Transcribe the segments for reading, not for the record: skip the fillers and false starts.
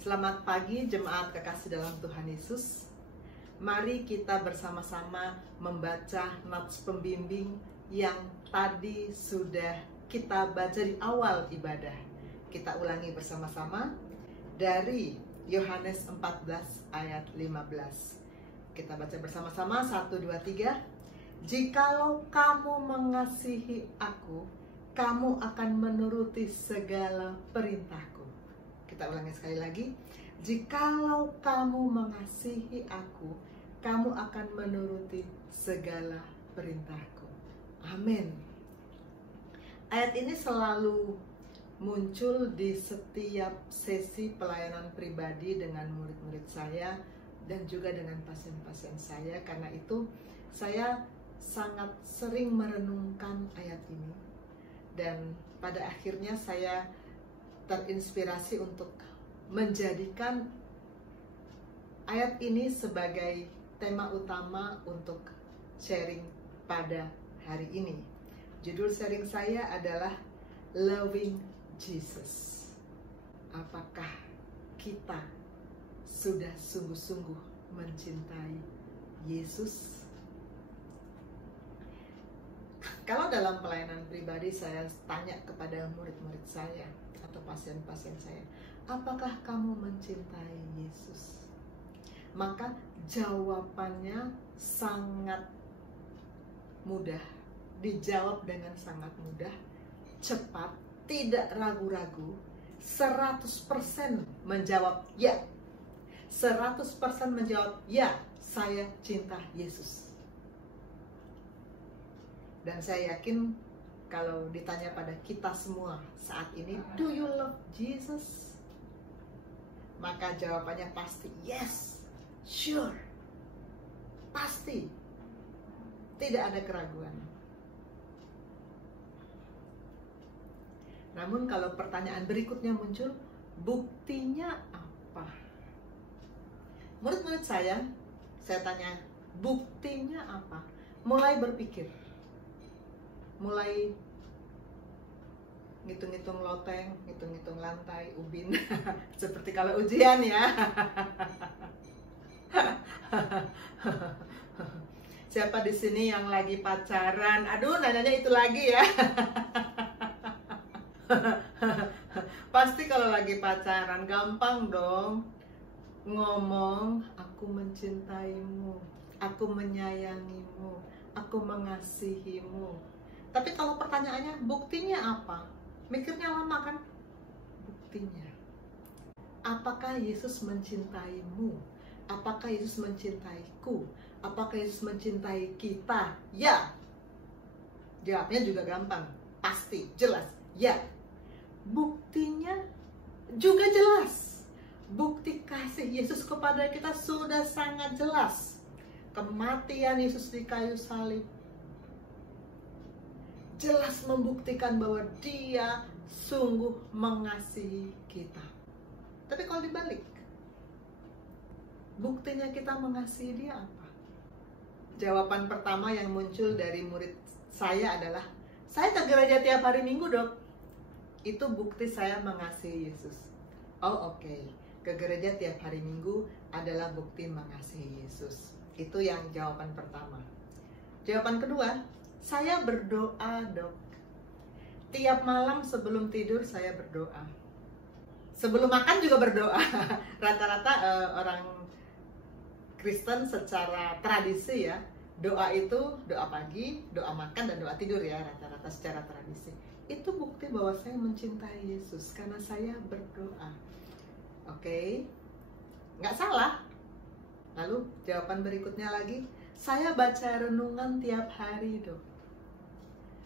Selamat pagi jemaat kekasih dalam Tuhan Yesus. Mari kita bersama-sama membaca notes pembimbing yang tadi sudah kita baca di awal ibadah. Kita ulangi bersama-sama dari Yohanes 14 ayat 15. Kita baca bersama-sama 1, 2, 3. Jikalau kamu mengasihi aku, kamu akan menuruti segala perintahku. Kita ulangi sekali lagi. Jikalau kamu mengasihi aku, kamu akan menuruti segala perintahku. Amin. Ayat ini selalu muncul di setiap sesi pelayanan pribadi dengan murid-murid saya dan juga dengan pasien-pasien saya. Karena itu saya sangat sering merenungkan ayat ini. Dan pada akhirnya saya terinspirasi untuk menjadikan ayat ini sebagai tema utama untuk sharing pada hari ini. Judul sharing saya adalah Loving Jesus. Apakah kita sudah sungguh-sungguh mencintai Yesus? Kalau dalam pelayanan pribadi saya tanya kepada murid-murid saya atau pasien-pasien saya, apakah kamu mencintai Yesus? Maka jawabannya sangat mudah, dijawab dengan sangat mudah, cepat, tidak ragu-ragu, 100% menjawab ya. 100% menjawab ya, saya cinta Yesus. Dan saya yakin kalau ditanya pada kita semua saat ini, do you love Jesus? Maka jawabannya pasti yes, sure, pasti, tidak ada keraguan. Namun kalau pertanyaan berikutnya muncul, buktinya apa? Murid-murid saya tanya, buktinya apa? Mulai berpikir, mulai ngitung-ngitung loteng, ngitung-ngitung lantai, ubin, seperti kalau ujian ya. Siapa di sini yang lagi pacaran? Aduh, nanyanya itu lagi ya. Pasti kalau lagi pacaran gampang dong ngomong, aku mencintaimu, aku menyayangimu, aku mengasihimu. Tapi kalau pertanyaannya, buktinya apa? Mikirnya lama kan? Buktinya. Apakah Yesus mencintaimu? Apakah Yesus mencintaiku? Apakah Yesus mencintai kita? Ya. Jawabnya juga gampang. Pasti, jelas. Ya. Buktinya juga jelas. Bukti kasih Yesus kepada kita sudah sangat jelas. Kematian Yesus di kayu salib jelas membuktikan bahwa Dia sungguh mengasihi kita. Tapi kalau dibalik, buktinya kita mengasihi Dia apa? Jawaban pertama yang muncul dari murid saya adalah, saya ke gereja tiap hari Minggu, Dok. Itu bukti saya mengasihi Yesus. Oh oke. Ke gereja tiap hari Minggu adalah bukti mengasihi Yesus. Itu yang jawaban pertama. Jawaban kedua, saya berdoa, Dok. Tiap malam sebelum tidur saya berdoa. Sebelum makan juga berdoa. Rata-rata orang Kristen secara tradisi ya, doa itu doa pagi, doa makan, dan doa tidur ya, rata-rata secara tradisi. Itu bukti bahwa saya mencintai Yesus karena saya berdoa. Oke, nggak salah. Lalu jawaban berikutnya lagi, saya baca renungan tiap hari, Dok.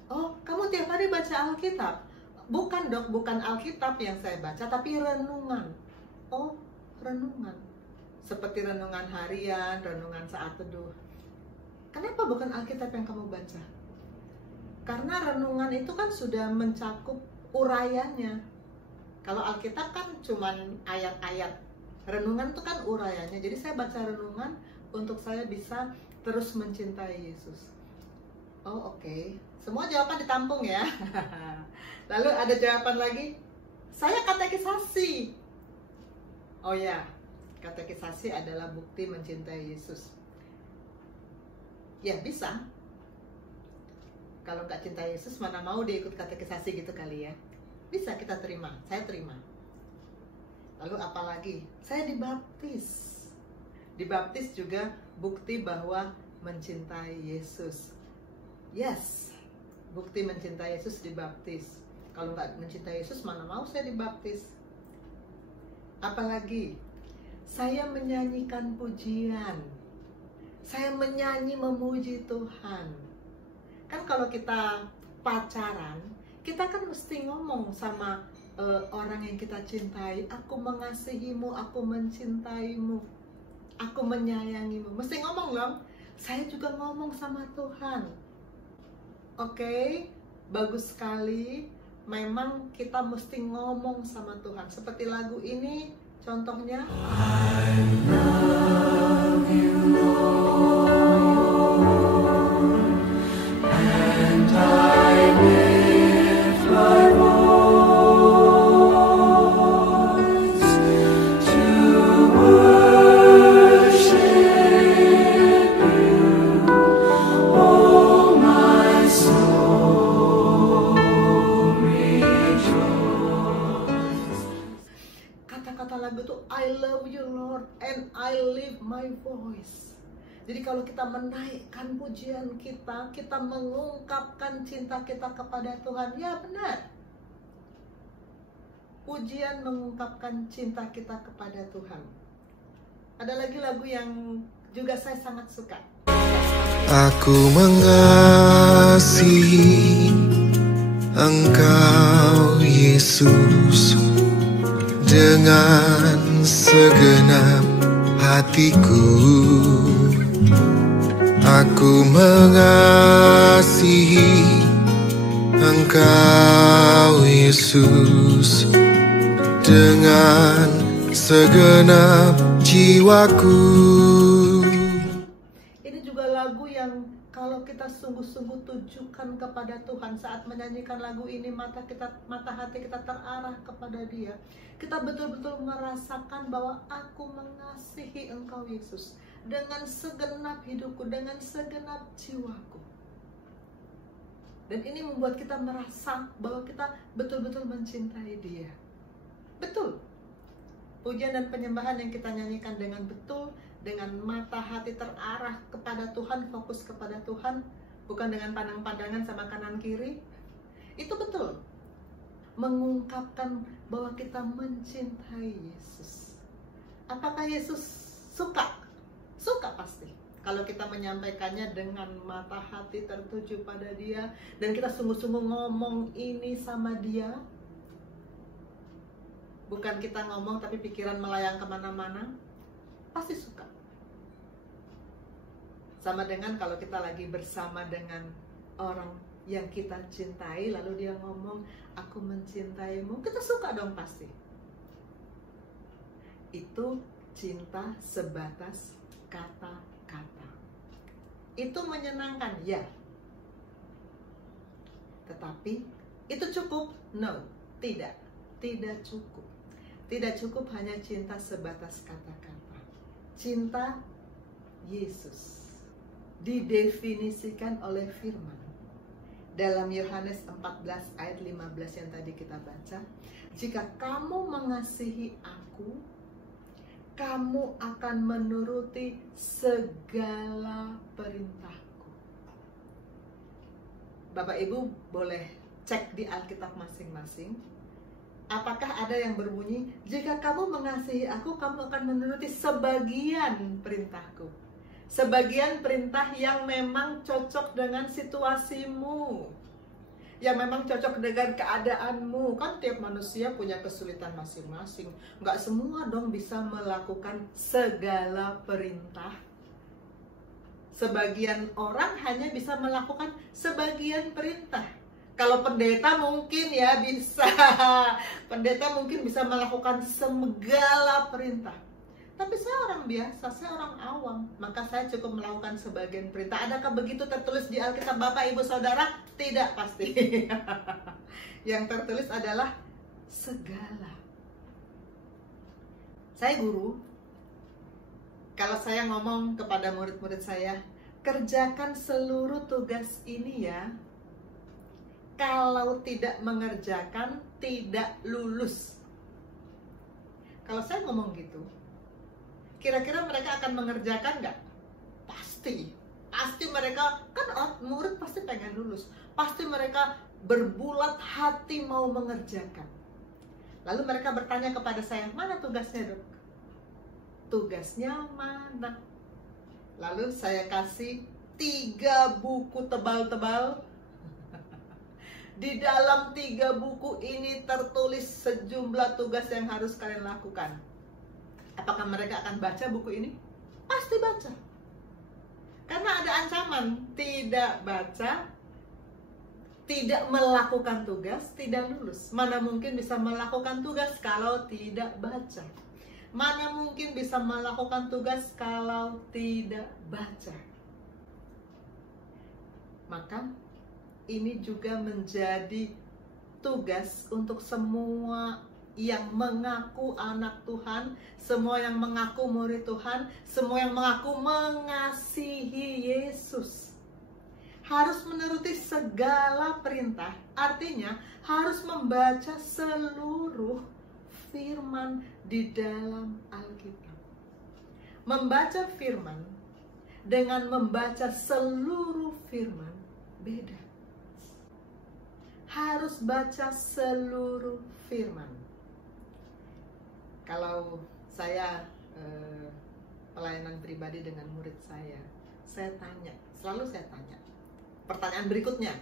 Oh, kamu tiap hari baca Alkitab? Bukan, Dok, bukan Alkitab yang saya baca, tapi renungan. Oh, renungan. Seperti renungan harian, renungan saat teduh. Kenapa bukan Alkitab yang kamu baca? Karena renungan itu kan sudah mencakup urayanya. Kalau Alkitab kan cuman ayat-ayat. Renungan itu kan urayanya. Jadi saya baca renungan untuk saya bisa terus mencintai Yesus. Oh oke. Semua jawaban ditampung ya. Lalu ada jawaban lagi, saya katekisasi. Oh ya, katekisasi adalah bukti mencintai Yesus. Ya bisa. Kalau nggak cinta Yesus, mana mau dia ikut katekisasi gitu kali ya. Bisa kita terima, saya terima. Lalu apalagi? Saya dibaptis. Dibaptis juga bukti bahwa mencintai Yesus. Yes, bukti mencintai Yesus dibaptis. Kalau nggak mencintai Yesus, mana mau saya dibaptis. Apalagi? Saya menyanyikan pujian. Saya menyanyi memuji Tuhan. Kan kalau kita pacaran, kita kan mesti ngomong sama orang yang kita cintai, aku mengasihimu, aku mencintaimu, aku menyayangimu. Mesti ngomong dong. Saya juga ngomong sama Tuhan. Oke, bagus sekali. Memang kita mesti ngomong sama Tuhan. Seperti lagu ini, contohnya. I love you, Lord, and I lift my voice to worship you, oh my soul rejoice. Kata-kata lagu itu I love you Lord and I lift my voice. Jadi kalau kita menaikkan pujian kita, kita mengungkapkan cinta kita kepada Tuhan. Ya benar. Pujian mengungkapkan cinta kita kepada Tuhan. Ada lagi lagu yang juga saya sangat suka. Aku mengasihi Engkau Yesus dengan segenap hatiku. Aku mengasihi Engkau Yesus dengan segenap jiwaku. Ini juga lagu yang kalau kita sungguh-sungguh tujukan kepada Tuhan saat menyanyikan lagu ini, mata hati kita terarah kepada Dia. Kita betul-betul merasakan bahwa aku mengasihi Engkau Yesus dengan segenap hidupku, dengan segenap jiwaku. Dan ini membuat kita merasa bahwa kita betul-betul mencintai Dia. Betul. Pujian dan penyembahan yang kita nyanyikan dengan betul, dengan mata hati terarah kepada Tuhan, fokus kepada Tuhan, bukan dengan pandang-pandangan sama kanan kiri. Itu betul. Mengungkapkan bahwa kita mencintai Yesus. Apakah Yesus suka? Suka pasti. Kalau kita menyampaikannya dengan mata hati tertuju pada Dia, dan kita sungguh-sungguh ngomong ini sama Dia, bukan kita ngomong tapi pikiran melayang kemana-mana, pasti suka. Sama dengan kalau kita lagi bersama dengan orang yang kita cintai, lalu dia ngomong, aku mencintaimu, kita suka dong pasti. Itu cinta sebatas kata-kata. Itu menyenangkan, ya. Tetapi, itu cukup? No, tidak. Tidak cukup. Tidak cukup hanya cinta sebatas kata-kata. Cinta Yesus didefinisikan oleh firman. Dalam Yohanes 14 ayat 15 yang tadi kita baca, jika kamu mengasihi aku, kamu akan menuruti segala perintahku. Bapak Ibu boleh cek di Alkitab masing-masing. Apakah ada yang berbunyi, jika kamu mengasihi aku, kamu akan menuruti sebagian perintahku. Sebagian perintah yang memang cocok dengan situasimu, yang memang cocok dengan keadaanmu. Kan tiap manusia punya kesulitan masing-masing. Nggak semua dong bisa melakukan segala perintah. Sebagian orang hanya bisa melakukan sebagian perintah. Kalau pendeta mungkin ya bisa. Pendeta mungkin bisa melakukan segala perintah. Tapi saya orang biasa, saya orang awam, maka saya cukup melakukan sebagian perintah. Adakah begitu tertulis di Alkitab Bapak, Ibu, Saudara? Tidak pasti. Yang tertulis adalah segala. Saya guru. Kalau saya ngomong kepada murid-murid saya, kerjakan seluruh tugas ini ya. Kalau tidak mengerjakan, tidak lulus. Kalau saya ngomong gitu, kira-kira mereka akan mengerjakan nggak? Pasti. Pasti mereka, kan murid pasti pengen lulus. Pasti mereka berbulat hati mau mengerjakan. Lalu mereka bertanya kepada saya, mana tugasnya, Dok? Tugasnya mana? Lalu saya kasih 3 buku tebal-tebal. Di dalam 3 buku ini tertulis sejumlah tugas yang harus kalian lakukan. Apakah mereka akan baca buku ini? Pasti baca. Karena ada ancaman, tidak baca, tidak melakukan tugas, tidak lulus. Mana mungkin bisa melakukan tugas kalau tidak baca? Mana mungkin bisa melakukan tugas kalau tidak baca? Maka ini juga menjadi tugas untuk semua yang mengaku anak Tuhan, semua yang mengaku murid Tuhan, semua yang mengaku mengasihi Yesus. Harus menuruti segala perintah, artinya harus membaca seluruh firman di dalam Alkitab. Membaca firman dengan membaca seluruh firman beda. Harus baca seluruh firman. Kalau saya pelayanan pribadi dengan murid saya tanya, selalu saya tanya. Pertanyaan berikutnya,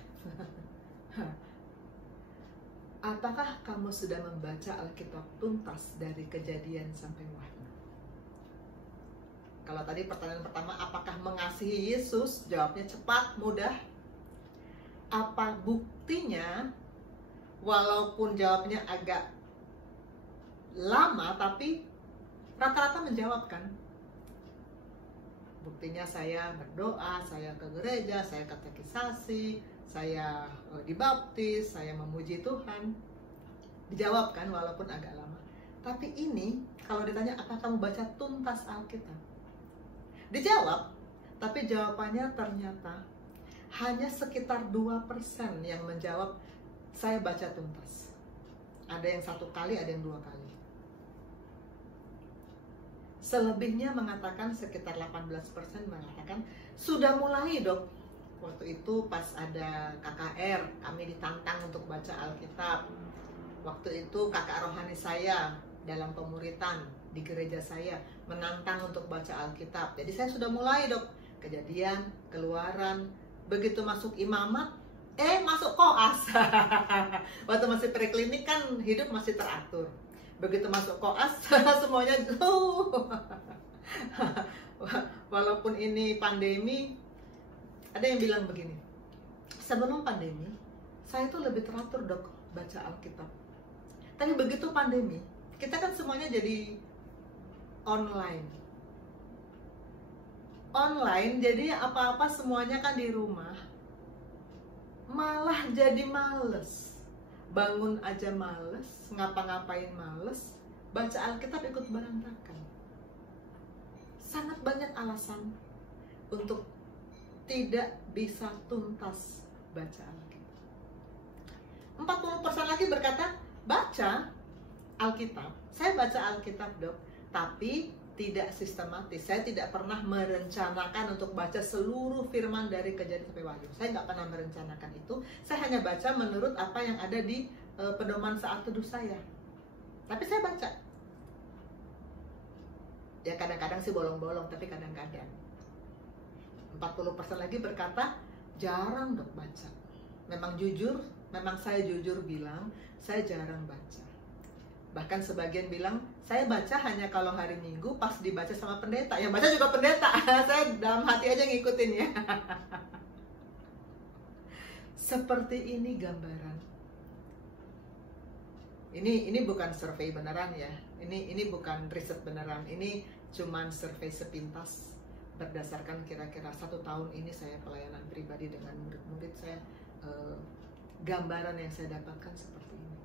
apakah kamu sudah membaca Alkitab tuntas dari Kejadian sampai Wahyu? Kalau tadi pertanyaan pertama, apakah mengasihi Yesus? Jawabnya cepat, mudah. Apa buktinya? Walaupun jawabnya agak lama, tapi rata-rata menjawab kan? Buktinya saya berdoa, saya ke gereja, saya katekisasi, saya dibaptis, saya memuji Tuhan. Dijawab kan walaupun agak lama. Tapi ini kalau ditanya apakah kamu baca tuntas Alkitab? Dijawab, tapi jawabannya ternyata hanya sekitar 2% yang menjawab saya baca tuntas. Ada yang 1 kali, ada yang 2 kali. Selebihnya mengatakan, sekitar 18% mengatakan sudah mulai, Dok. Waktu itu pas ada KKR, kami ditantang untuk baca Alkitab. Waktu itu kakak rohani saya dalam pemuritan di gereja saya menantang untuk baca Alkitab. Jadi saya sudah mulai, Dok. Kejadian, Keluaran, begitu masuk imamat, masuk koas. Waktu masih preklinik kan hidup masih teratur. Begitu masuk koas, semuanya walaupun ini pandemi, ada yang bilang begini, sebelum pandemi, saya tuh lebih teratur, Dok, baca Alkitab. Tapi begitu pandemi, kita kan semuanya jadi online. Online, jadi apa-apa semuanya kan di rumah. Malah jadi males. Bangun aja males, ngapa-ngapain males, baca Alkitab ikut berantakan. Sangat banyak alasan untuk tidak bisa tuntas baca Alkitab. 40% lagi berkata, baca Alkitab. Saya baca Alkitab, Dok, tapi tidak sistematis. Saya tidak pernah merencanakan untuk baca seluruh firman dari Kejadian sampai Wahyu. Saya nggak pernah merencanakan itu. Saya hanya baca menurut apa yang ada di pedoman saat teduh saya. Tapi saya baca. Ya kadang-kadang sih bolong-bolong, tapi kadang-kadang. 40% lagi berkata, jarang, Dok, baca. Memang saya jujur bilang, saya jarang baca. Bahkan sebagian bilang, saya baca hanya kalau hari Minggu pas dibaca sama pendeta. Yang baca juga pendeta. Saya dalam hati aja ngikutin ya. Seperti ini gambaran. Ini bukan survei beneran ya. Ini bukan riset beneran. Ini cuman survei sepintas berdasarkan kira-kira 1 tahun ini saya pelayanan pribadi dengan murid-murid saya. Gambaran yang saya dapatkan seperti ini.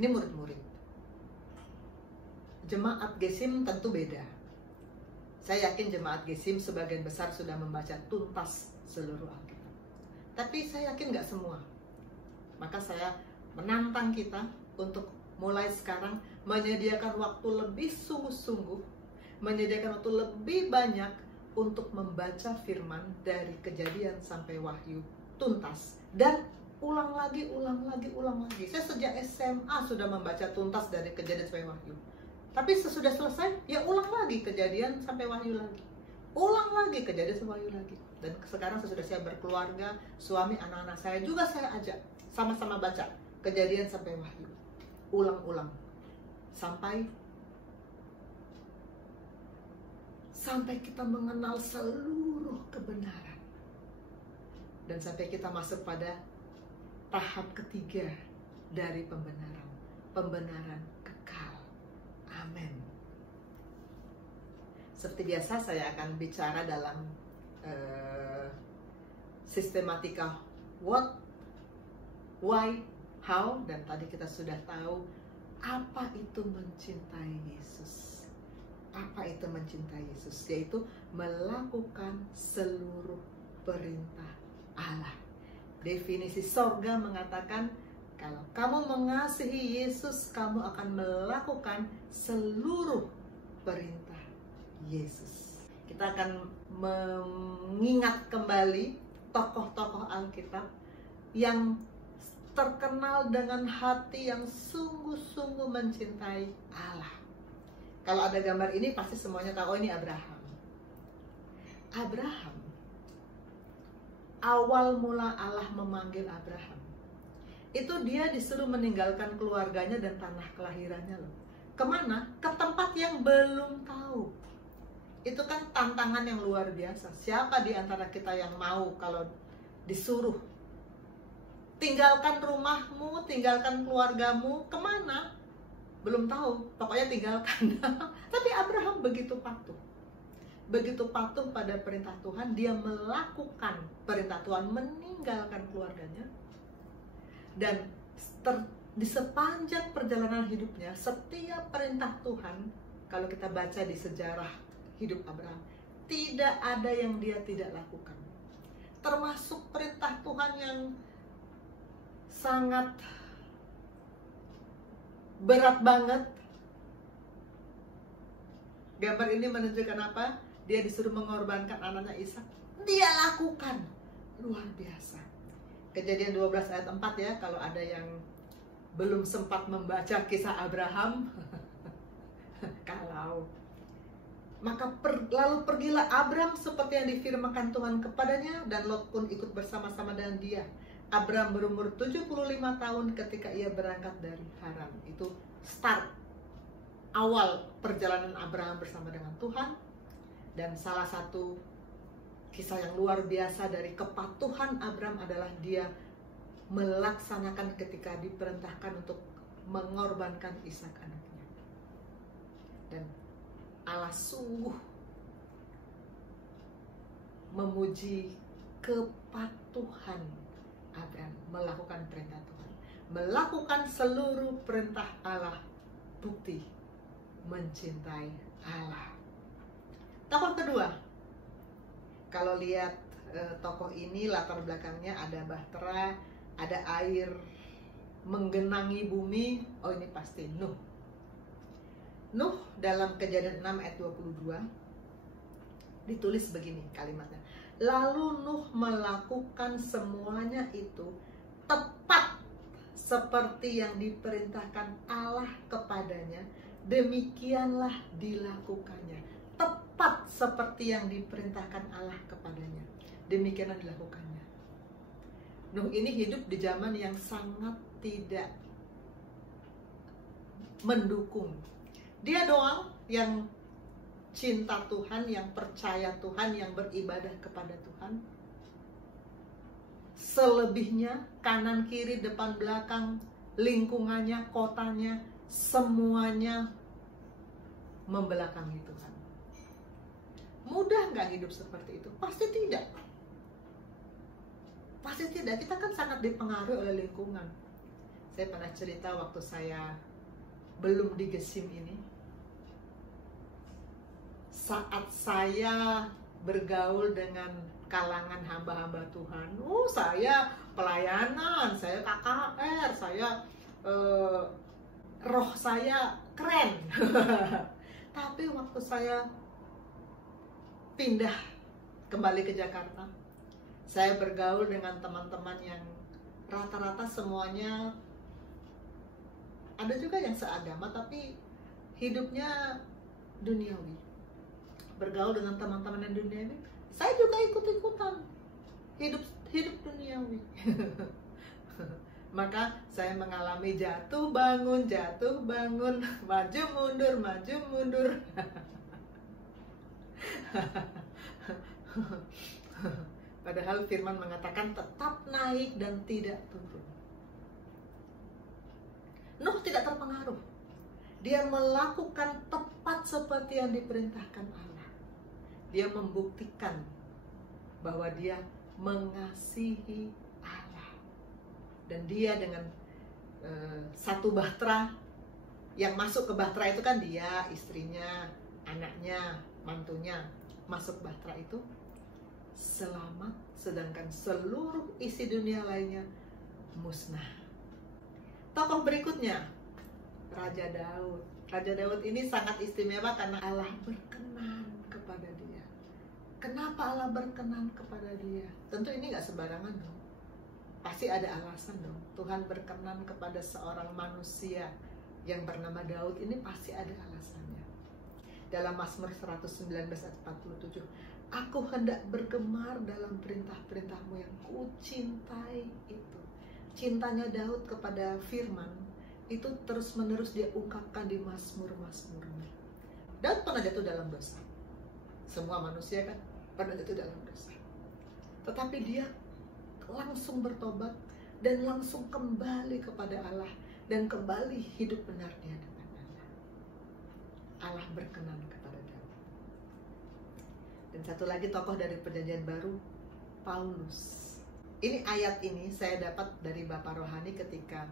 Ini murid-murid. Jemaat Gesim tentu beda. Saya yakin jemaat Gesim sebagian besar sudah membaca tuntas seluruh Alkitab. Tapi saya yakin nggak semua. Maka saya menantang kita untuk mulai sekarang menyediakan waktu lebih sungguh-sungguh, menyediakan waktu lebih banyak untuk membaca firman dari Kejadian sampai Wahyu tuntas. Dan ulang lagi. Saya sejak SMA sudah membaca tuntas dari Kejadian sampai Wahyu. Tapi sesudah selesai, ya ulang lagi Kejadian sampai Wahyu lagi. Ulang lagi Kejadian sampai Wahyu lagi. Dan sekarang sesudah saya berkeluarga, suami, anak-anak saya juga saya ajak sama-sama baca Kejadian sampai Wahyu. Ulang-ulang. Sampai kita mengenal seluruh kebenaran. Dan sampai kita masuk pada tahap ketiga dari pembenaran. Pembenaran kekal. Amin. Seperti biasa saya akan bicara dalam sistematika what, why, how, dan tadi kita sudah tahu apa itu mencintai Yesus. Apa itu mencintai Yesus? Yaitu melakukan seluruh perintah Allah. Definisi sorga mengatakan kalau kamu mengasihi Yesus, kamu akan melakukan seluruh perintah Yesus. Kita akan mengingat kembali tokoh-tokoh Alkitab yang terkenal dengan hati yang sungguh-sungguh mencintai Allah. Kalau ada gambar ini pasti semuanya tahu, oh ini Abraham. Abraham, awal mula Allah memanggil Abraham, itu dia disuruh meninggalkan keluarganya dan tanah kelahirannya loh. Kemana? Ke tempat yang belum tahu. Itu kan tantangan yang luar biasa. Siapa di antara kita yang mau kalau disuruh tinggalkan rumahmu, tinggalkan keluargamu, kemana? Belum tahu, pokoknya tinggalkan. Tapi Abraham begitu patuh. Begitu patuh pada perintah Tuhan, dia melakukan perintah Tuhan, meninggalkan keluarganya. Dan di sepanjang perjalanan hidupnya, setiap perintah Tuhan, kalau kita baca di sejarah hidup Abraham, tidak ada yang dia tidak lakukan. Termasuk perintah Tuhan yang sangat berat banget. Gambar ini menunjukkan apa? Dia disuruh mengorbankan anaknya Ishak. Dia lakukan. Luar biasa. Kejadian 12 ayat 4 ya, kalau ada yang belum sempat membaca kisah Abraham. Lalu pergilah Abram seperti yang difirmankan Tuhan kepadanya, dan Lot pun ikut bersama-sama dengan dia. Abram berumur 75 tahun ketika ia berangkat dari Haran. Itu start awal perjalanan Abraham bersama dengan Tuhan. Dan salah satu kisah yang luar biasa dari kepatuhan Abram adalah dia melaksanakan ketika diperintahkan untuk mengorbankan Ishak anaknya. Dan Allah sungguh memuji kepatuhan Abraham melakukan perintah Tuhan, melakukan seluruh perintah Allah, bukti mencintai Allah. Tokoh kedua, kalau lihat tokoh ini latar belakangnya ada bahtera, ada air menggenangi bumi. Oh ini pasti Nuh. Nuh dalam Kejadian 6 ayat 22 ditulis begini kalimatnya. Lalu Nuh melakukan semuanya itu tepat seperti yang diperintahkan Allah kepadanya, demikianlah dilakukannya. Tepat seperti yang diperintahkan Allah kepadanya, demikianlah dilakukannya. Nuh ini hidup di zaman yang sangat tidak mendukung. Dia doang yang cinta Tuhan, yang percaya Tuhan, yang beribadah kepada Tuhan. Selebihnya, kanan, kiri, depan, belakang, lingkungannya, kotanya, semuanya membelakangi Tuhan. Mudah nggak hidup seperti itu? Pasti tidak. Pasti tidak. Kita kan sangat dipengaruhi oleh lingkungan. Saya pernah cerita waktu saya belum di Gesim ini. saat saya bergaul dengan kalangan hamba-hamba Tuhan, saya pelayanan, saya KKR, saya roh saya keren. Tapi waktu saya pindah kembali ke Jakarta, saya bergaul dengan teman-teman yang rata-rata semuanya, ada juga yang seagama tapi hidupnya duniawi. Bergaul dengan teman-teman yang duniawi, saya juga ikut-ikutan hidup duniawi. Maka saya mengalami jatuh bangun, maju mundur. Padahal firman mengatakan tetap naik dan tidak turun. Nuh tidak terpengaruh. Dia melakukan tepat seperti yang diperintahkan Allah. Dia membuktikan bahwa dia mengasihi Allah. Dan dia dengan satu bahtera, yang masuk ke bahtera itu kan dia, istrinya, anaknya, mantunya, masuk bahtera itu selamat, sedangkan seluruh isi dunia lainnya musnah. Tokoh berikutnya, Raja Daud. Raja Daud ini sangat istimewa karena Allah berkenan kepada dia. Kenapa Allah berkenan kepada dia? Tentu ini gak sembarangan dong. Pasti ada alasan dong. Tuhan berkenan kepada seorang manusia yang bernama Daud ini pasti ada alasannya. Dalam Mazmur 119 ayat 47, aku hendak bergemar dalam perintah-perintahmu yang kucintai itu. Cintanya Daud kepada firman itu terus-menerus dia ungkapkan di Mazmur-Mazmurnya. Daud pernah jatuh dalam dosa. Semua manusia kan pernah jatuh dalam dosa. Tetapi dia langsung bertobat dan langsung kembali kepada Allah dan kembali hidup benarnya dengan Allah. Allah berkenan kepada Daud. Dan satu lagi tokoh dari Perjanjian Baru, Paulus. Ini ayat ini saya dapat dari Bapak Rohani ketika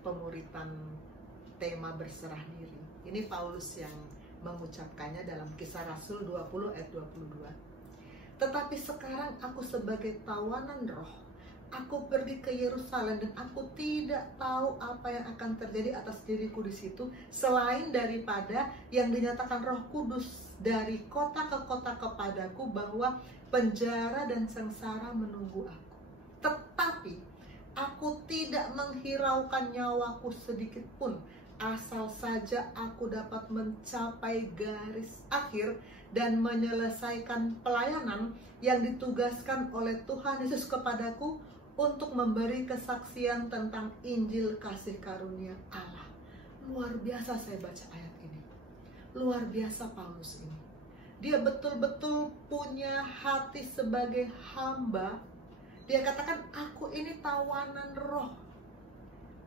pemuritan tema berserah diri. Ini Paulus yang mengucapkannya dalam Kisah Rasul 20 ayat 22. Tetapi sekarang aku sebagai tawanan roh, aku pergi ke Yerusalem dan aku tidak tahu apa yang akan terjadi atas diriku di situ selain daripada yang dinyatakan Roh Kudus dari kota ke kota kepadaku bahwa penjara dan sengsara menunggu aku. Tetapi aku tidak menghiraukan nyawaku sedikit pun, asal saja aku dapat mencapai garis akhir dan menyelesaikan pelayanan yang ditugaskan oleh Tuhan Yesus kepadaku untuk memberi kesaksian tentang Injil kasih karunia Allah. Luar biasa saya baca ayat ini. Luar biasa Paulus ini. Dia betul-betul punya hati sebagai hamba. Dia katakan, aku ini tawanan roh.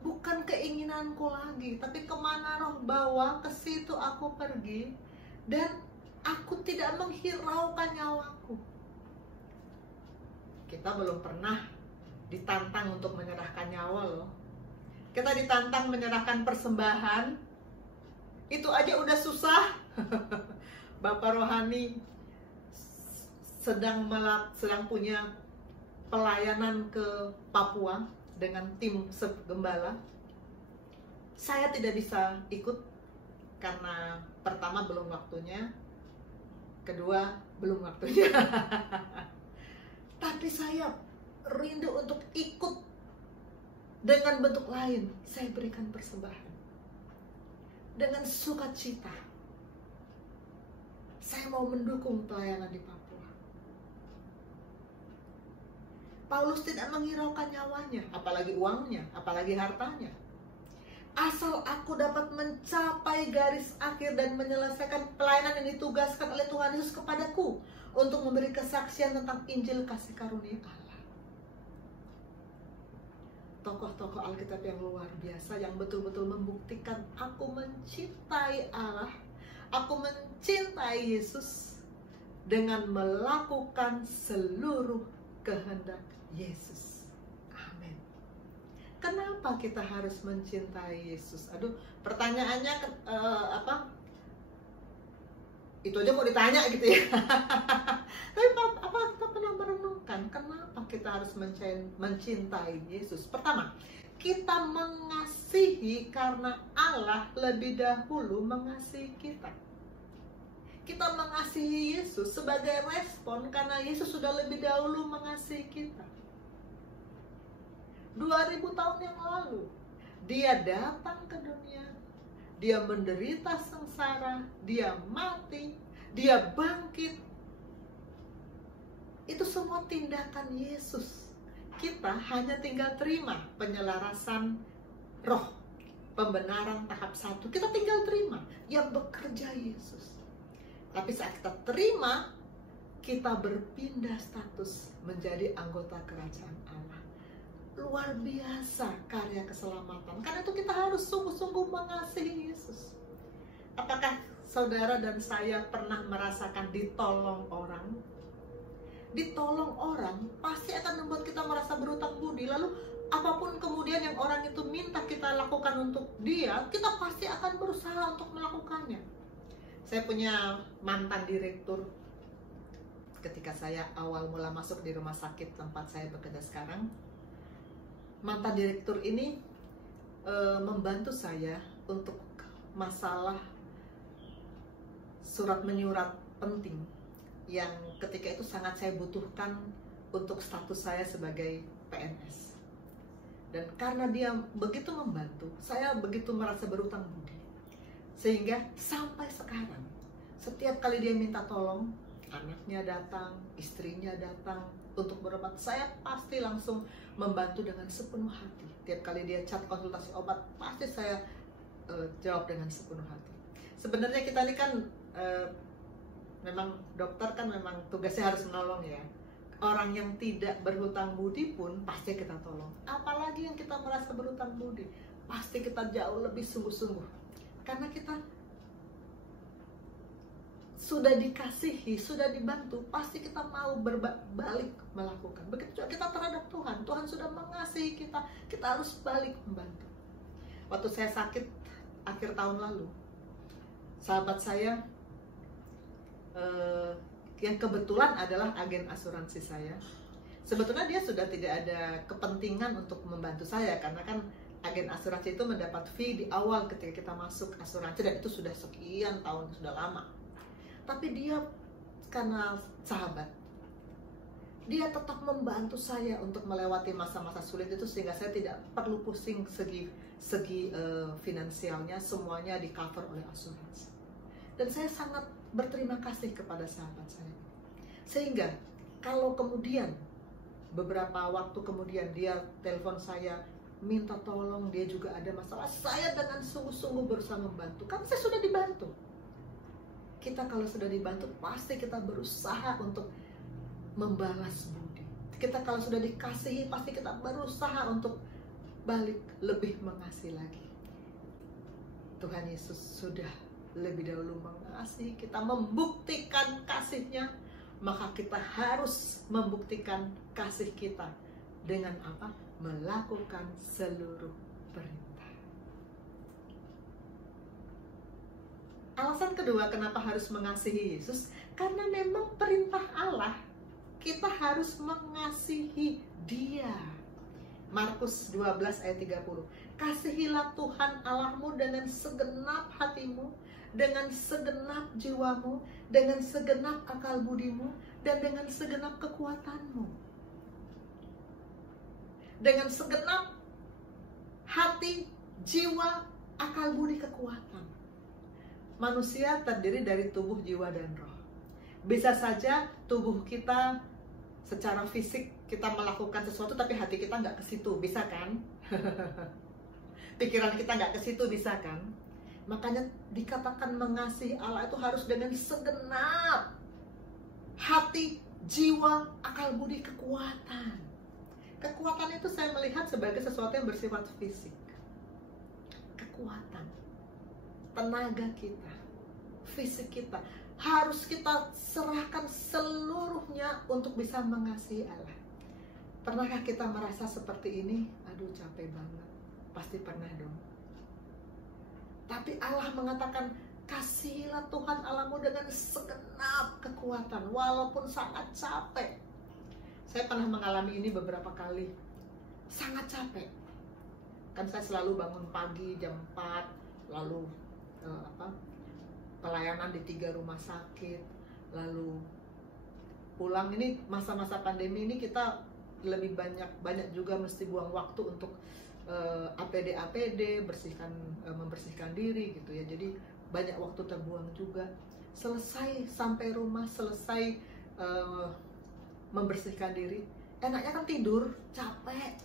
Bukan keinginanku lagi, tapi kemana roh bawa, ke situ aku pergi. Dan aku tidak menghiraukan nyawaku. Kita belum pernah ditantang untuk menyerahkan nyawa loh. Kita ditantang menyerahkan persembahan, itu aja udah susah. Bapak Rohani sedang punya pelayanan ke Papua dengan tim gembala. Saya tidak bisa ikut karena pertama belum waktunya, kedua belum waktunya. Tapi saya rindu untuk ikut dengan bentuk lain. Saya berikan persembahan dengan sukacita. Saya mau mendukung pelayanan di Papua. Paulus tidak menghiraukan nyawanya, apalagi uangnya, apalagi hartanya. Asal aku dapat mencapai garis akhir dan menyelesaikan pelayanan yang ditugaskan oleh Tuhan Yesus kepadaku untuk memberi kesaksian tentang Injil kasih karunia Allah. Tokoh-tokoh Alkitab yang luar biasa yang betul-betul membuktikan aku mencintai Allah, aku mencintai Yesus dengan melakukan seluruh kehendak Yesus. Amin. Kenapa kita harus mencintai Yesus? Aduh, pertanyaannya Itu aja mau ditanya gitu ya. Tapi apa kita pernah merenungkan kenapa kita harus mencintai Yesus? Pertama, kita mengasihi karena Allah lebih dahulu mengasihi kita. Kita mengasihi Yesus sebagai respon karena Yesus sudah lebih dahulu mengasihi kita. 2000 tahun yang lalu Dia datang ke dunia, Dia menderita sengsara, Dia mati, Dia bangkit. Itu semua tindakan Yesus. Kita hanya tinggal terima penyelarasan roh, pembenaran tahap 1. Kita tinggal terima yang bekerja Yesus. Tapi saat kita terima, kita berpindah status menjadi anggota kerajaan Allah. Luar biasa karya keselamatan. Karena itu kita harus sungguh-sungguh mengasihi Yesus. Apakah saudara dan saya pernah merasakan ditolong orang? Ditolong orang pasti akan membuat kita merasa berutang budi. Lalu apapun kemudian yang orang itu minta kita lakukan untuk dia, kita pasti akan berusaha untuk melakukannya. Saya punya mantan direktur ketika saya awal mula masuk di rumah sakit tempat saya bekerja sekarang. Mantan direktur ini membantu saya untuk masalah surat menyurat penting yang ketika itu sangat saya butuhkan untuk status saya sebagai PNS. Dan karena dia begitu membantu, saya begitu merasa berutang budi. Sehingga sampai sekarang, setiap kali dia minta tolong, anaknya datang, istrinya datang untuk berobat, saya pasti langsung membantu dengan sepenuh hati. Tiap kali dia chat konsultasi obat, pasti saya jawab dengan sepenuh hati. Sebenarnya kita ini kan memang dokter kan memang tugasnya harus menolong ya. Orang yang tidak berhutang budi pun pasti kita tolong. Apalagi yang kita merasa berhutang budi, pasti kita jauh lebih sungguh-sungguh. Karena kita sudah dikasihi, sudah dibantu, pasti kita mau berbalik melakukan. Begitu juga kita terhadap Tuhan. Tuhan sudah mengasihi kita, kita harus balik membantu. Waktu saya sakit akhir tahun lalu, sahabat saya yang kebetulan adalah agen asuransi saya. Sebetulnya dia sudah tidak ada kepentingan untuk membantu saya, karena kan agen asuransi itu mendapat fee di awal ketika kita masuk asuransi, dan itu sudah sekian tahun, sudah lama. Tapi dia karena sahabat, dia tetap membantu saya untuk melewati masa-masa sulit itu, sehingga saya tidak perlu pusing segi finansialnya, semuanya di cover oleh asuransi. Dan saya sangat berterima kasih kepada sahabat saya. Sehingga kalau kemudian beberapa waktu kemudian dia telepon saya minta tolong, dia juga ada masalah, saya dengan sungguh-sungguh berusaha membantu, kan saya sudah dibantu. Kita kalau sudah dibantu, pasti kita berusaha untuk membalas budi. Kita kalau sudah dikasihi, pasti kita berusaha untuk balik lebih mengasihi lagi. Tuhan Yesus sudah lebih dahulu mengasihi kita, membuktikan kasih-Nya, maka kita harus membuktikan kasih kita dengan apa? Melakukan seluruh perintah. Alasan kedua kenapa harus mengasihi Yesus, karena memang perintah Allah, kita harus mengasihi Dia. Markus 12 ayat 30. Kasihilah Tuhan Allahmu dengan segenap hatimu, dengan segenap jiwamu, dengan segenap akal budimu, dan dengan segenap kekuatanmu. Dengan segenap hati, jiwa, akal budi, kekuatan. Manusia terdiri dari tubuh, jiwa, dan roh. Bisa saja tubuh kita secara fisik kita melakukan sesuatu, tapi hati kita nggak ke situ, bisa kan? Pikiran kita nggak ke situ, bisa kan? Makanya dikatakan mengasihi Allah itu harus dengan segenap hati, jiwa, akal budi, kekuatan. Kekuatan itu saya melihat sebagai sesuatu yang bersifat fisik. Kekuatan, tenaga kita, fisik kita, harus kita serahkan seluruhnya untuk bisa mengasihi Allah. Pernahkah kita merasa seperti ini? Aduh, capek banget. Pasti pernah dong. Tapi Allah mengatakan, Kasihilah Tuhan Allahmu dengan segenap kekuatan, walaupun sangat capek. Saya pernah mengalami ini beberapa kali. Sangat capek. Kan saya selalu bangun pagi jam 4, lalu pelayanan di 3 rumah sakit, lalu pulang. Ini masa-masa pandemi ini kita lebih banyak juga mesti buang waktu untuk APD, membersihkan diri gitu ya. Jadi banyak waktu terbuang juga. Selesai sampai rumah, selesai membersihkan diri, enaknya kan tidur, capek.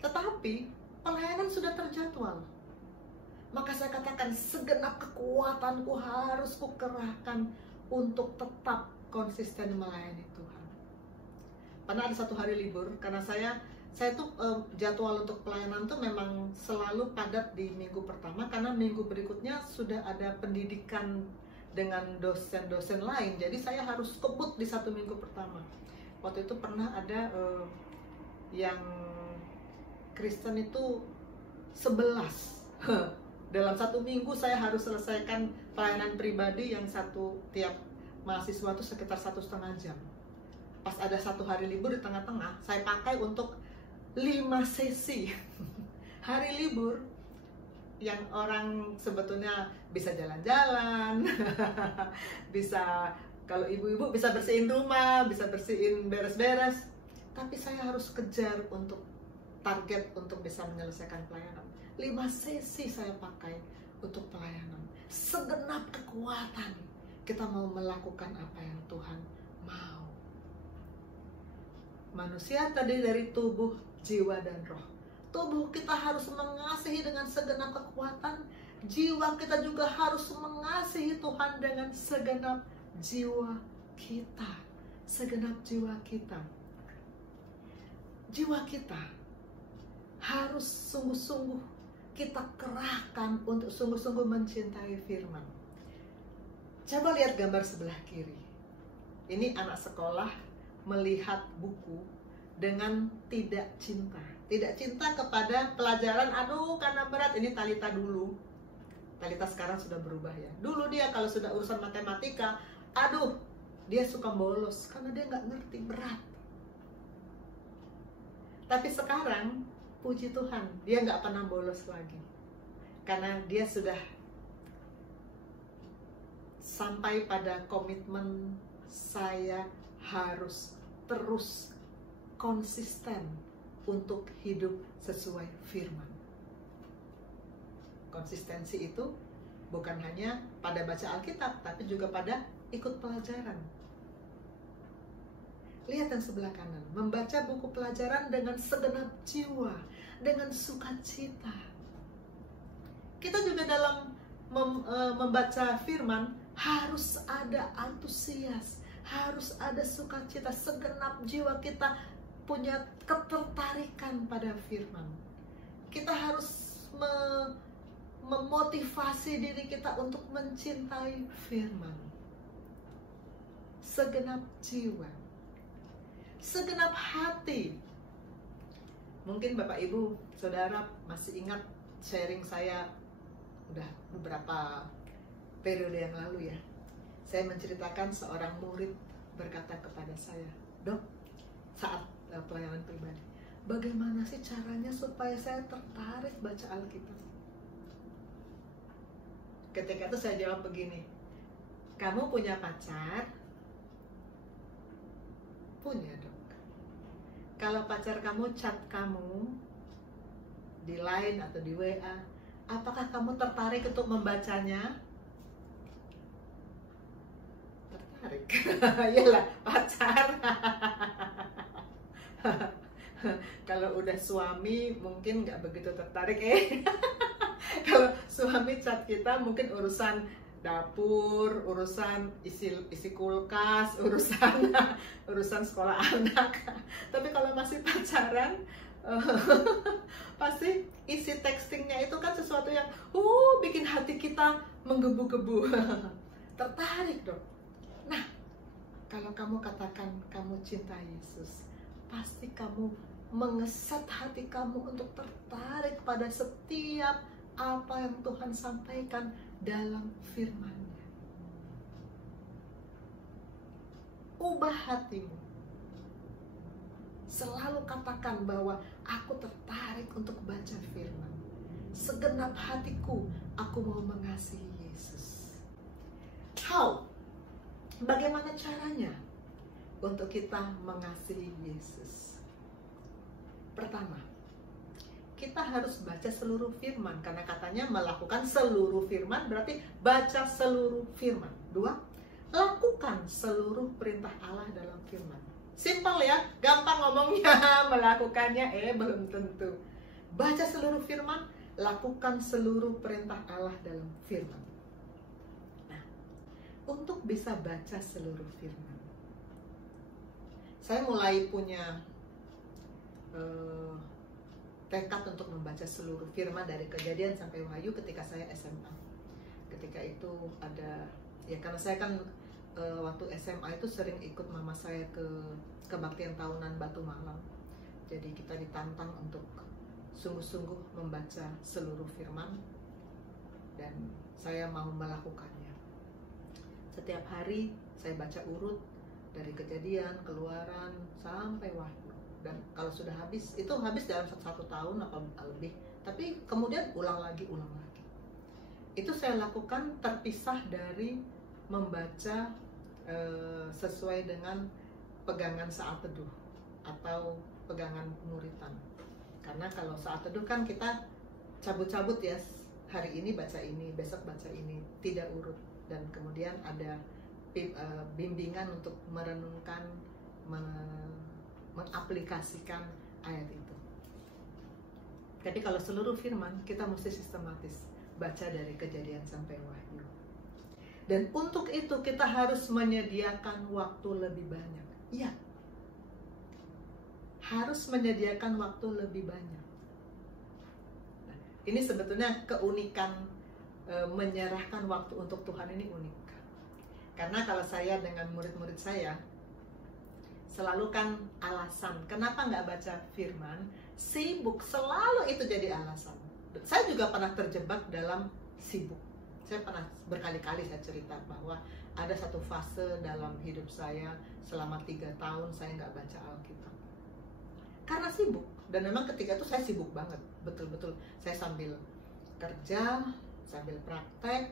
Tetapi pelayanan sudah terjadwal. Maka saya katakan segenap kekuatanku harus kukerahkan untuk tetap konsisten melayani Tuhan. Pernah ada satu hari libur, karena saya tuh jadwal untuk pelayanan tuh memang selalu padat di minggu pertama, karena minggu berikutnya sudah ada pendidikan dengan dosen-dosen lain. Jadi saya harus kebut di 1 minggu pertama. Waktu itu pernah ada yang Kristen itu 11. Dalam 1 minggu saya harus selesaikan pelayanan pribadi yang tiap mahasiswa itu sekitar 1,5 jam. Pas ada 1 hari libur di tengah-tengah, saya pakai untuk 5 sesi. Hari libur yang orang sebetulnya bisa jalan-jalan, bisa, kalau ibu-ibu bisa bersihin rumah, bisa bersihin beres-beres, tapi saya harus kejar untuk target untuk bisa menyelesaikan pelayanan. 5 sesi saya pakai untuk pelayanan. Segenap kekuatan kita mau melakukan apa yang Tuhan mau. Manusia tadi dari tubuh, jiwa, dan roh. Tubuh kita harus mengasihi dengan segenap kekuatan. Jiwa kita juga harus mengasihi Tuhan dengan segenap jiwa kita. Segenap jiwa kita. Jiwa kita harus sungguh-sungguh kita kerahkan untuk sungguh-sungguh mencintai firman. Coba lihat gambar sebelah kiri. Ini anak sekolah melihat buku dengan tidak cinta. Tidak cinta kepada pelajaran. Aduh, karena berat. Ini Talita dulu. Talita sekarang sudah berubah ya. Dulu dia kalau sudah urusan matematika, aduh, dia suka bolos karena dia nggak ngerti, berat. Tapi sekarang, puji Tuhan, dia nggak pernah bolos lagi. Karena dia sudah sampai pada komitmen, saya harus terus konsisten untuk hidup sesuai firman. Konsistensi itu bukan hanya pada baca Alkitab, tapi juga pada ikut pelajaran. Lihat yang sebelah kanan, membaca buku pelajaran dengan segenap jiwa, dengan sukacita. Kita juga dalam membaca firman harus ada antusias, harus ada sukacita. Segenap jiwa kita punya ketertarikan pada firman. Kita harus memotivasi diri kita untuk mencintai firman. Segenap jiwa, segenap hati. Mungkin Bapak Ibu Saudara masih ingat sharing saya udah beberapa periode yang lalu ya. Saya menceritakan seorang murid berkata kepada saya, "Dok, saat pelayanan pribadi, bagaimana sih caranya supaya saya tertarik baca Alkitab?" Ketika itu saya jawab begini, "Kamu punya pacar?" "Punya, Dok." "Kalau pacar kamu chat kamu di Line atau di WA, apakah kamu tertarik untuk membacanya?" Tertarik. Iyalah, pacar. Kalau udah suami mungkin nggak begitu tertarik Kalau suami chat kita mungkin urusan dapur, urusan isi kulkas, urusan sekolah anak. Tapi kalau masih pacaran, pasti isi textingnya itu kan sesuatu yang bikin hati kita menggebu-gebu. Tertarik dong. Nah, kalau kamu katakan kamu cinta Yesus, pasti kamu mengeset hati kamu untuk tertarik pada setiap apa yang Tuhan sampaikan dalam firman-Nya. Ubah hatimu. Selalu katakan bahwa aku tertarik untuk baca firman. Segenap hatiku, aku mau mengasihi Yesus. How? Bagaimana caranya untuk kita mengasihi Yesus? Pertama, kita harus baca seluruh firman, karena katanya melakukan seluruh firman berarti baca seluruh firman. Dua, lakukan seluruh perintah Allah dalam firman. Simpel ya, gampang ngomongnya, melakukannya belum tentu. Baca seluruh firman, lakukan seluruh perintah Allah dalam firman. Nah, untuk bisa baca seluruh firman, saya mulai punya tekad untuk membaca seluruh firman dari Kejadian sampai Wahyu ketika saya SMA. Ketika itu ada, ya karena saya kan waktu SMA itu sering ikut mama saya ke kebaktian tahunan Batu Malang. Jadi kita ditantang untuk sungguh-sungguh membaca seluruh firman, dan saya mau melakukannya. Setiap hari saya baca urut dari Kejadian, Keluaran sampai Wahyu. Dan kalau sudah habis, itu habis dalam satu tahun atau lebih. Tapi kemudian ulang lagi. Itu saya lakukan terpisah dari membaca sesuai dengan pegangan saat teduh atau pegangan penguritan. Karena kalau saat teduh kan kita cabut-cabut ya, hari ini baca ini, besok baca ini, tidak urut. Dan kemudian ada bimbingan untuk merenungkan, mengaplikasikan ayat itu. Jadi kalau seluruh firman kita mesti sistematis baca dari Kejadian sampai Wahyu. Dan untuk itu kita harus menyediakan waktu lebih banyak. Iya, harus menyediakan waktu lebih banyak. Nah, ini sebetulnya keunikan menyerahkan waktu untuk Tuhan ini unik. Karena kalau saya dengan murid-murid saya selalu kan alasan kenapa nggak baca firman, sibuk, selalu itu jadi alasan. Saya juga pernah terjebak dalam sibuk. Saya pernah berkali-kali saya cerita bahwa ada satu fase dalam hidup saya selama 3 tahun saya nggak baca Alkitab karena sibuk. Dan memang ketika itu saya sibuk banget, betul-betul saya sambil kerja, sambil praktek,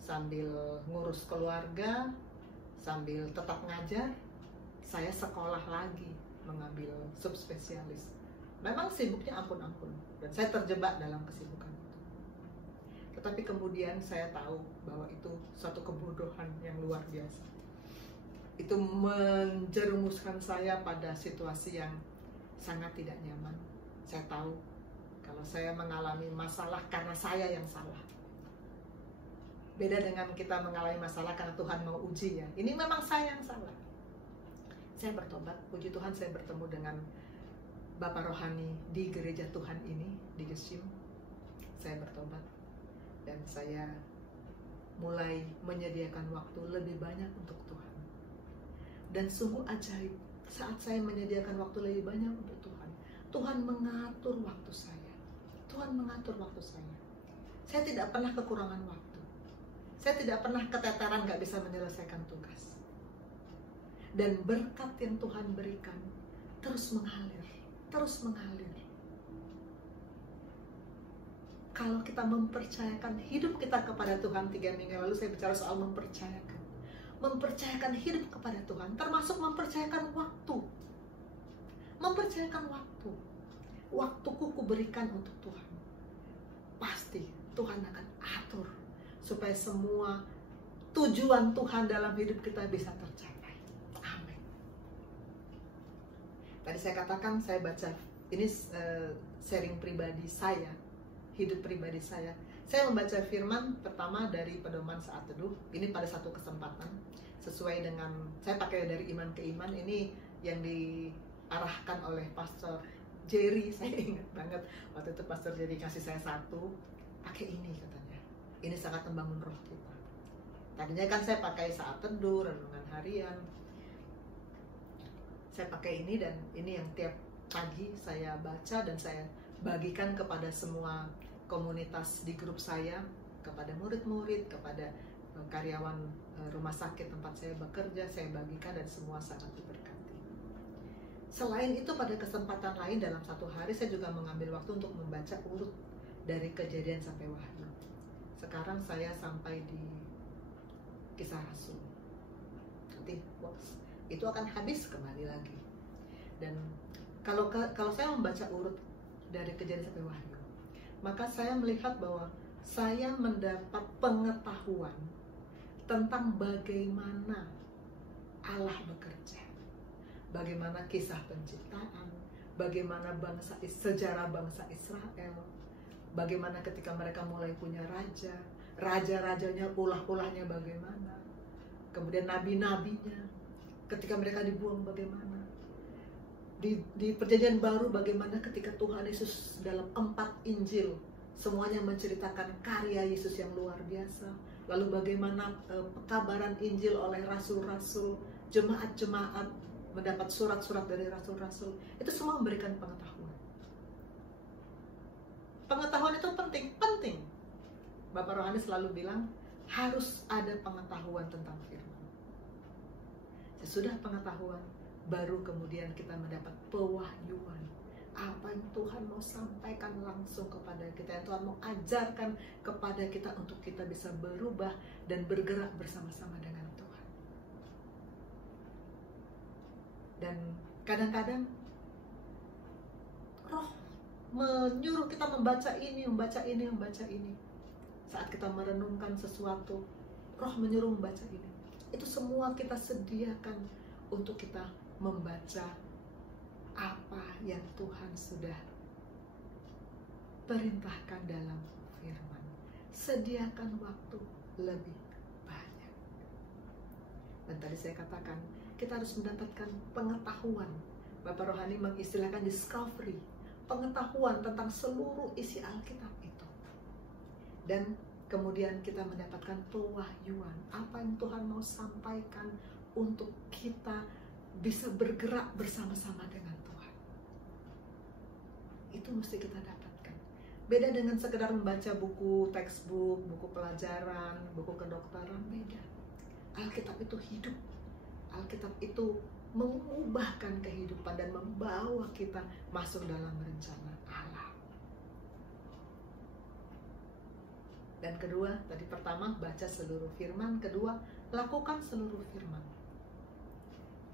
sambil ngurus keluarga, sambil tetap ngajar. Saya sekolah lagi, mengambil subspesialis. Memang sibuknya ampun-ampun, dan saya terjebak dalam kesibukan itu. Tetapi kemudian saya tahu bahwa itu suatu kebodohan yang luar biasa. Itu menjerumuskan saya pada situasi yang sangat tidak nyaman. Saya tahu kalau saya mengalami masalah karena saya yang salah. Beda dengan kita mengalami masalah karena Tuhan mau uji ya. Ini memang saya yang salah. Saya bertobat, puji Tuhan saya bertemu dengan Bapak Rohani di gereja Tuhan ini, di Gesim. Saya bertobat dan saya mulai menyediakan waktu lebih banyak untuk Tuhan. Dan sungguh ajaib, saat saya menyediakan waktu lebih banyak untuk Tuhan, Tuhan mengatur waktu saya. Tuhan mengatur waktu saya. Saya tidak pernah kekurangan waktu. Saya tidak pernah keteteran gak bisa menyelesaikan tugas. Dan berkat yang Tuhan berikan terus mengalir, terus mengalir. Kalau kita mempercayakan hidup kita kepada Tuhan, 3 minggu lalu saya bicara soal mempercayakan hidup kepada Tuhan, termasuk mempercayakan waktu. Mempercayakan waktu. Waktuku kuberikan untuk Tuhan. Pasti Tuhan akan atur supaya semua tujuan Tuhan dalam hidup kita bisa tercapai. Tadi saya katakan saya baca, ini sharing pribadi saya, hidup pribadi saya. Saya membaca firman pertama dari pedoman saat teduh, ini pada satu kesempatan, sesuai dengan, saya pakai dari iman ke iman, ini yang diarahkan oleh Pastor Jerry, saya ingat banget, waktu itu Pastor Jerry kasih saya satu, pakai ini katanya, ini sangat membangun roh kita. Tadinya kan saya pakai saat teduh, renungan harian, saya pakai ini, dan ini yang tiap pagi saya baca dan saya bagikan kepada semua komunitas di grup saya, kepada murid-murid, kepada karyawan rumah sakit tempat saya bekerja, saya bagikan dan semua sangat diberkati. Selain itu, pada kesempatan lain dalam satu hari saya juga mengambil waktu untuk membaca urut dari Kejadian sampai Wahyu. Sekarang saya sampai di Kisah Rasul. Nanti itu akan habis kembali lagi. Dan kalau saya membaca urut dari Kejadian sampai Wahyu, maka saya melihat bahwa saya mendapat pengetahuan tentang bagaimana Allah bekerja, bagaimana kisah penciptaan, bagaimana sejarah bangsa Israel, bagaimana ketika mereka mulai punya raja-rajanya, ulah-ulahnya bagaimana, kemudian nabi-nabinya, ketika mereka dibuang bagaimana, di Perjanjian Baru bagaimana ketika Tuhan Yesus dalam 4 Injil semuanya menceritakan karya Yesus yang luar biasa. Lalu bagaimana pekabaran Injil oleh rasul-rasul, jemaat-jemaat mendapat surat-surat dari rasul-rasul. Itu semua memberikan pengetahuan. Pengetahuan itu penting. Bapak Rohani selalu bilang harus ada pengetahuan tentang firman. Sesudah pengetahuan, baru kemudian kita mendapat pewahyuan. Apa yang Tuhan mau sampaikan langsung kepada kita, yang Tuhan mau ajarkan kepada kita untuk kita bisa berubah dan bergerak bersama-sama dengan Tuhan. Dan kadang-kadang Roh menyuruh kita membaca ini. Saat kita merenungkan sesuatu, Roh menyuruh membaca ini. Itu semua kita sediakan untuk kita membaca apa yang Tuhan sudah perintahkan dalam firman. Sediakan waktu lebih banyak. Dan tadi saya katakan, kita harus mendapatkan pengetahuan. Bapak Rohani mengistilahkan discovery, pengetahuan tentang seluruh isi Alkitab itu. Dan kemudian kita mendapatkan pewahyuan, apa yang Tuhan mau sampaikan untuk kita bisa bergerak bersama-sama dengan Tuhan. Itu mesti kita dapatkan. Beda dengan sekedar membaca buku textbook, buku pelajaran, buku kedokteran, beda. Alkitab itu hidup. Alkitab itu mengubahkan kehidupan dan membawa kita masuk dalam rencana Allah. Dan kedua, tadi pertama baca seluruh firman, kedua lakukan seluruh firman.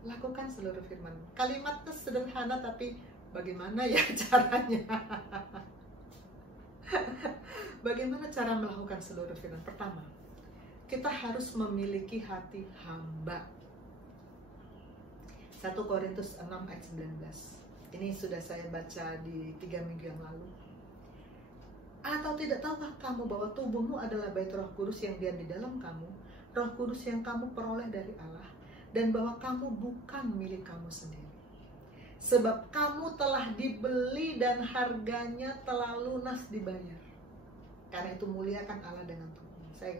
Lakukan seluruh firman. Kalimatnya sederhana, tapi bagaimana ya caranya? Bagaimana cara melakukan seluruh firman? Pertama, kita harus memiliki hati hamba. 1 Korintus 6 ayat 19. Ini sudah saya baca di 3 minggu yang lalu. Atau tidak tahukah kamu bahwa tubuhmu adalah bait Roh Kudus yang diam di dalam kamu, Roh Kudus yang kamu peroleh dari Allah, dan bahwa kamu bukan milik kamu sendiri. Sebab kamu telah dibeli dan harganya telah lunas dibayar. Karena itu muliakan Allah dengan tubuhmu. Saya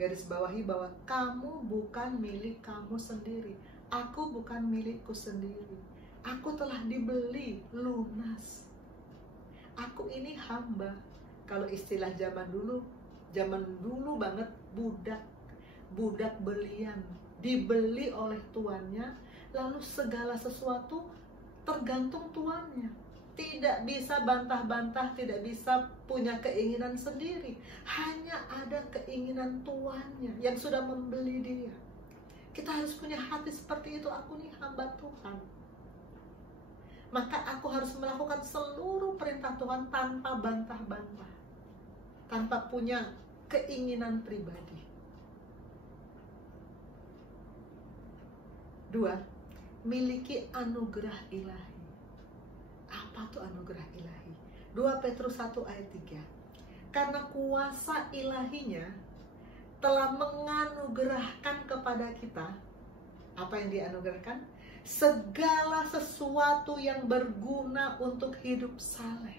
garis bawahi bahwa kamu bukan milik kamu sendiri. Aku bukan milikku sendiri. Aku telah dibeli lunas. Aku ini hamba. Kalau istilah zaman dulu banget, budak belian. Dibeli oleh tuannya, lalu segala sesuatu tergantung tuannya. Tidak bisa bantah-bantah, tidak bisa punya keinginan sendiri. Hanya ada keinginan tuannya yang sudah membeli dia. Kita harus punya hati seperti itu. Aku nih hamba Tuhan. Maka aku harus melakukan seluruh perintah Tuhan tanpa bantah-bantah. Tanpa punya keinginan pribadi. 2. Miliki anugerah ilahi. Apa tuh anugerah ilahi? 2 Petrus 1 ayat 3. Karena kuasa ilahinya telah menganugerahkan kepada kita. Apa yang dianugerahkan? Segala sesuatu yang berguna untuk hidup saleh.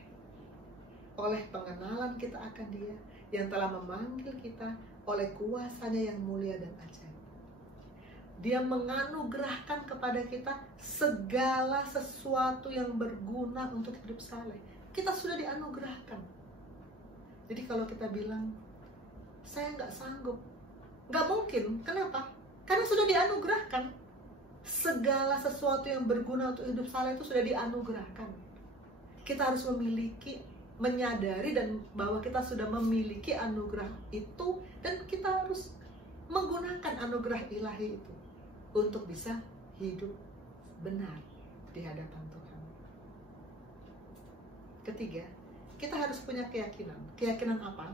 Oleh pengenalan kita akan Dia yang telah memanggil kita oleh kuasanya yang mulia dan ajaib. Dia menganugerahkan kepada kita segala sesuatu yang berguna untuk hidup saleh. Kita sudah dianugerahkan. Jadi kalau kita bilang, saya nggak sanggup. Nggak mungkin. Kenapa? Karena sudah dianugerahkan. Segala sesuatu yang berguna untuk hidup saya itu sudah dianugerahkan. Kita harus menyadari dan bahwa kita sudah memiliki anugerah itu, dan kita harus menggunakan anugerah ilahi itu untuk bisa hidup benar di hadapan Tuhan. Ketiga, kita harus punya keyakinan. Keyakinan apa?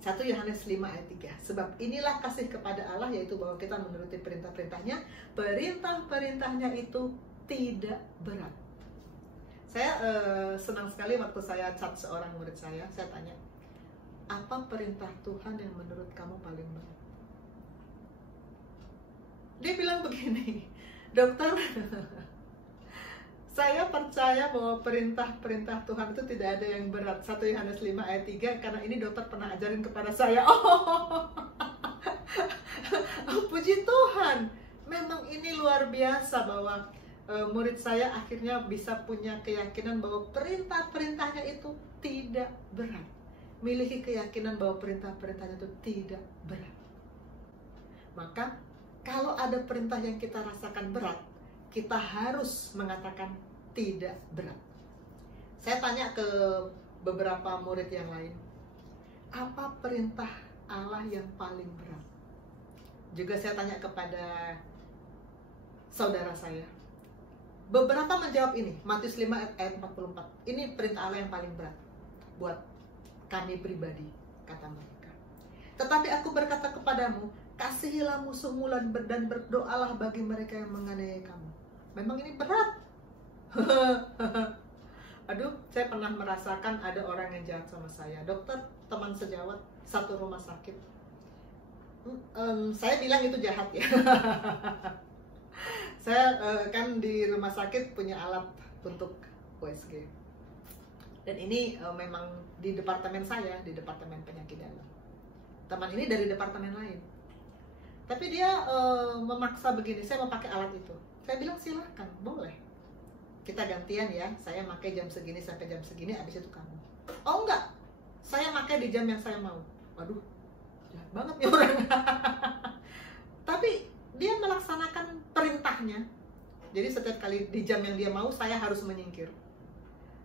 1 Yohanes 5 ayat 3. Sebab inilah kasih kepada Allah, yaitu bahwa kita menuruti perintah-perintahnya. Perintah-perintahnya itu tidak berat. Saya senang sekali waktu saya chat seorang murid saya tanya, apa perintah Tuhan yang menurut kamu paling berat? Dia bilang begini, dokter, saya percaya bahwa perintah-perintah Tuhan itu tidak ada yang berat. 1 Yohanes 5 ayat 3, karena ini dokter pernah ajarin kepada saya. Oh, puji Tuhan. Memang ini luar biasa bahwa murid saya akhirnya bisa punya keyakinan bahwa perintah-perintahnya itu tidak berat. Miliki keyakinan bahwa perintah-perintahnya itu tidak berat. Maka kalau ada perintah yang kita rasakan berat, kita harus mengatakan tidak berat. Saya tanya ke beberapa murid yang lain, apa perintah Allah yang paling berat? Juga saya tanya kepada saudara saya. Beberapa menjawab ini, Matius 5 ayat 44. Ini perintah Allah yang paling berat buat kami pribadi, kata mereka. Tetapi aku berkata kepadamu, kasihilah musuhmu dan berdoalah bagi mereka yang menganiaya kamu. Memang ini berat. Aduh, saya pernah merasakan ada orang yang jahat sama saya. Dokter, teman sejawat, satu rumah sakit. Saya bilang itu jahat ya. Saya kan di rumah sakit punya alat untuk USG. Dan ini memang di departemen saya, di departemen penyakit dalam. Teman ini dari departemen lain. Tapi dia memaksa begini, saya mau pakai alat itu. Saya bilang silahkan, boleh. Kita gantian ya, saya pakai jam segini sampai jam segini, habis itu kamu. Oh enggak, saya pakai di jam yang saya mau. Waduh, jahat banget nih orang. Tapi dia melaksanakan perintahnya. Jadi setiap kali di jam yang dia mau, saya harus menyingkir.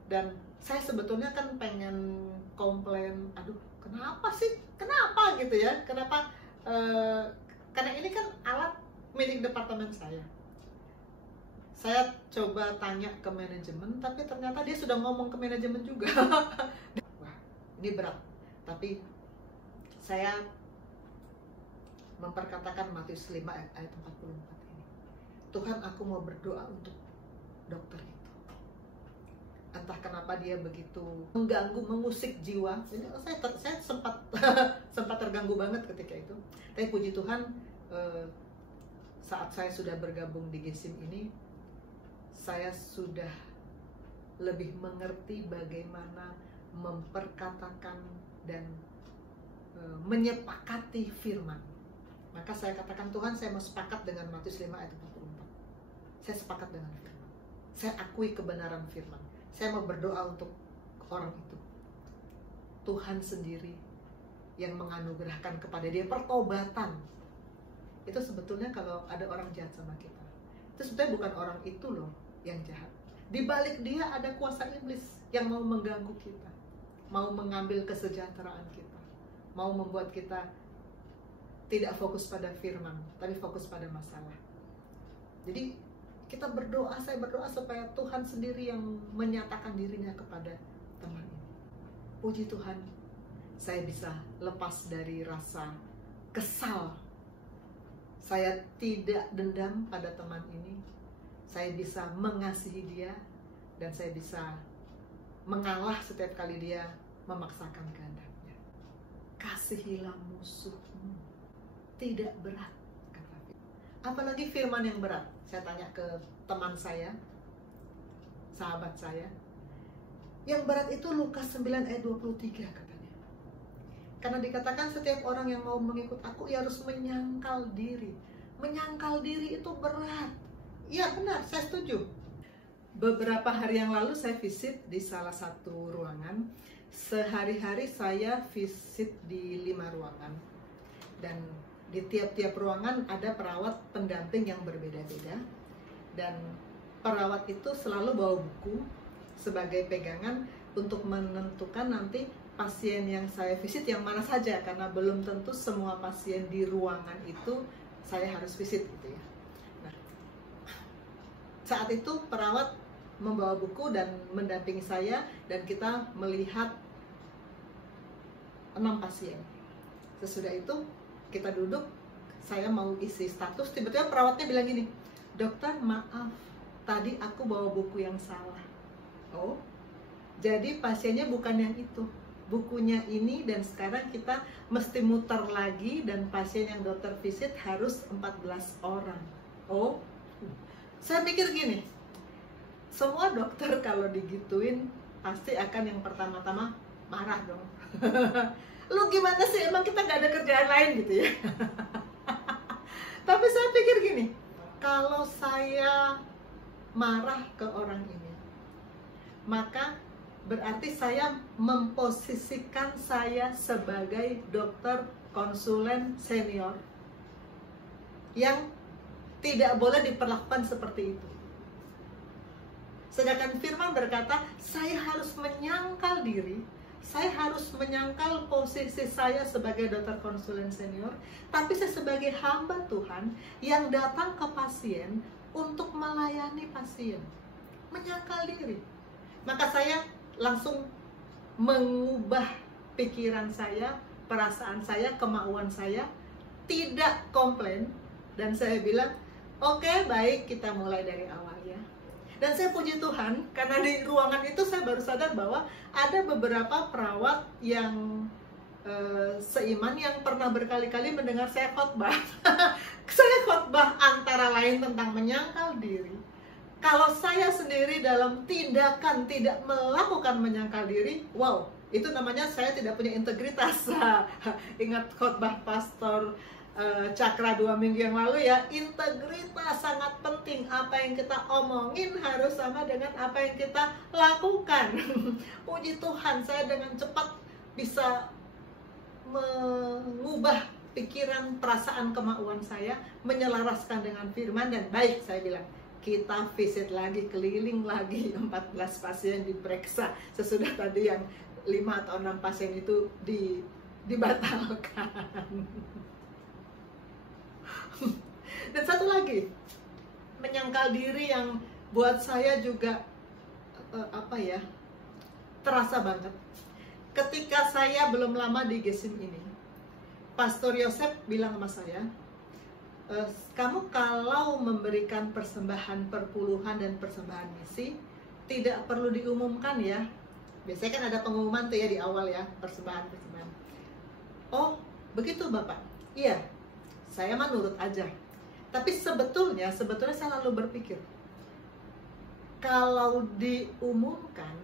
Dan saya sebetulnya kan pengen komplain, aduh kenapa sih? Kenapa gitu ya? Kenapa? Karena ini kan alat milik departemen saya. Saya coba tanya ke manajemen, tapi ternyata dia sudah ngomong ke manajemen juga. Wah, ini berat. Tapi saya memperkatakan Matius 5 ayat 44 ini. Tuhan, aku mau berdoa untuk dokter itu. Entah kenapa dia begitu mengganggu, mengusik jiwa. Ini saya sempat sempat terganggu banget ketika itu. Tapi puji Tuhan, saat saya sudah bergabung di GISIM ini, saya sudah lebih mengerti bagaimana memperkatakan dan menyepakati firman. Maka saya katakan, Tuhan, saya mau sepakat dengan Matius 5 ayat 44. Saya sepakat dengan firman. Saya akui kebenaran firman. Saya mau berdoa untuk orang itu. Tuhan sendiri yang menganugerahkan kepada dia pertobatan. Itu sebetulnya kalau ada orang jahat sama kita, itu sebetulnya bukan orang itu loh yang jahat. Di balik dia ada kuasa iblis yang mau mengganggu kita, mau mengambil kesejahteraan kita, mau membuat kita tidak fokus pada firman, tapi fokus pada masalah. Jadi kita berdoa, saya berdoa supaya Tuhan sendiri yang menyatakan dirinya kepada teman ini. Puji Tuhan, saya bisa lepas dari rasa kesal. Saya tidak dendam pada teman ini. Saya bisa mengasihi dia, dan saya bisa mengalah setiap kali dia memaksakan kehendaknya. Kasihilah musuhmu. Tidak berat, kata firman. Apalagi firman yang berat. Saya tanya ke teman saya, sahabat saya. Yang berat itu Lukas 9 ayat 23 katanya. Karena dikatakan setiap orang yang mau mengikut aku, ia harus menyangkal diri. Menyangkal diri itu berat. Iya benar, saya setuju. Beberapa hari yang lalu saya visit di salah satu ruangan, Sehari-hari saya visit di 5 ruangan. Dan di tiap-tiap ruangan ada perawat pendamping yang berbeda-beda. Dan perawat itu selalu bawa buku sebagai pegangan untuk menentukan nanti pasien yang saya visit yang mana saja, karena belum tentu semua pasien di ruangan itu saya harus visit gitu ya. Nah, saat itu perawat membawa buku dan mendampingi saya, dan kita melihat 6 pasien. Sesudah itu kita duduk, saya mau isi status, tiba-tiba perawatnya bilang gini, "Dokter, maaf, tadi aku bawa buku yang salah." Oh, jadi pasiennya bukan yang itu, bukunya ini, dan sekarang kita mesti muter lagi, dan pasien yang dokter visit harus 14 orang. Oh, saya mikir gini, semua dokter kalau digituin pasti akan yang pertama-tama marah dong. Lu gimana sih, emang kita nggak ada kerjaan lain gitu ya. Tapi saya pikir gini, kalau saya marah ke orang ini, maka berarti saya memposisikan saya sebagai dokter konsulen senior yang tidak boleh diperlakukan seperti itu. Sedangkan firman berkata, saya harus menyangkal diri, saya harus menyangkal posisi saya sebagai dokter konsulen senior, tapi saya sebagai hamba Tuhan yang datang ke pasien untuk melayani pasien. Menyangkal diri. Maka saya langsung mengubah pikiran saya, perasaan saya, kemauan saya, tidak komplain, dan saya bilang, oke, baik, kita mulai dari awal ya. Dan saya puji Tuhan, karena di ruangan itu saya baru sadar bahwa ada beberapa perawat yang seiman yang pernah berkali-kali mendengar saya khotbah. Saya khotbah antara lain tentang menyangkal diri. Kalau saya sendiri dalam tindakan tidak melakukan menyangkal diri, wow, itu namanya saya tidak punya integritas. Ingat khotbah Pastor Cakra 2 minggu yang lalu ya, integritas sangat penting. Apa yang kita omongin harus sama dengan apa yang kita lakukan. Puji Tuhan, saya dengan cepat bisa mengubah pikiran, perasaan, kemauan saya, menyelaraskan dengan firman, dan baik, saya bilang, kita visit lagi, keliling lagi, 14 pasien diperiksa. Sesudah tadi yang 5 atau 6 pasien itu dibatalkan. Dan satu lagi, menyangkal diri yang buat saya juga terasa banget. Ketika saya belum lama di Gesim ini, Pastor Yosef bilang sama saya, kamu kalau memberikan persembahan perpuluhan dan persembahan misi, tidak perlu diumumkan ya. Biasanya kan ada pengumuman tuh ya di awal ya, persembahan. Oh, begitu Bapak? Iya, saya mah nurut aja. Tapi sebetulnya saya lalu berpikir, kalau diumumkan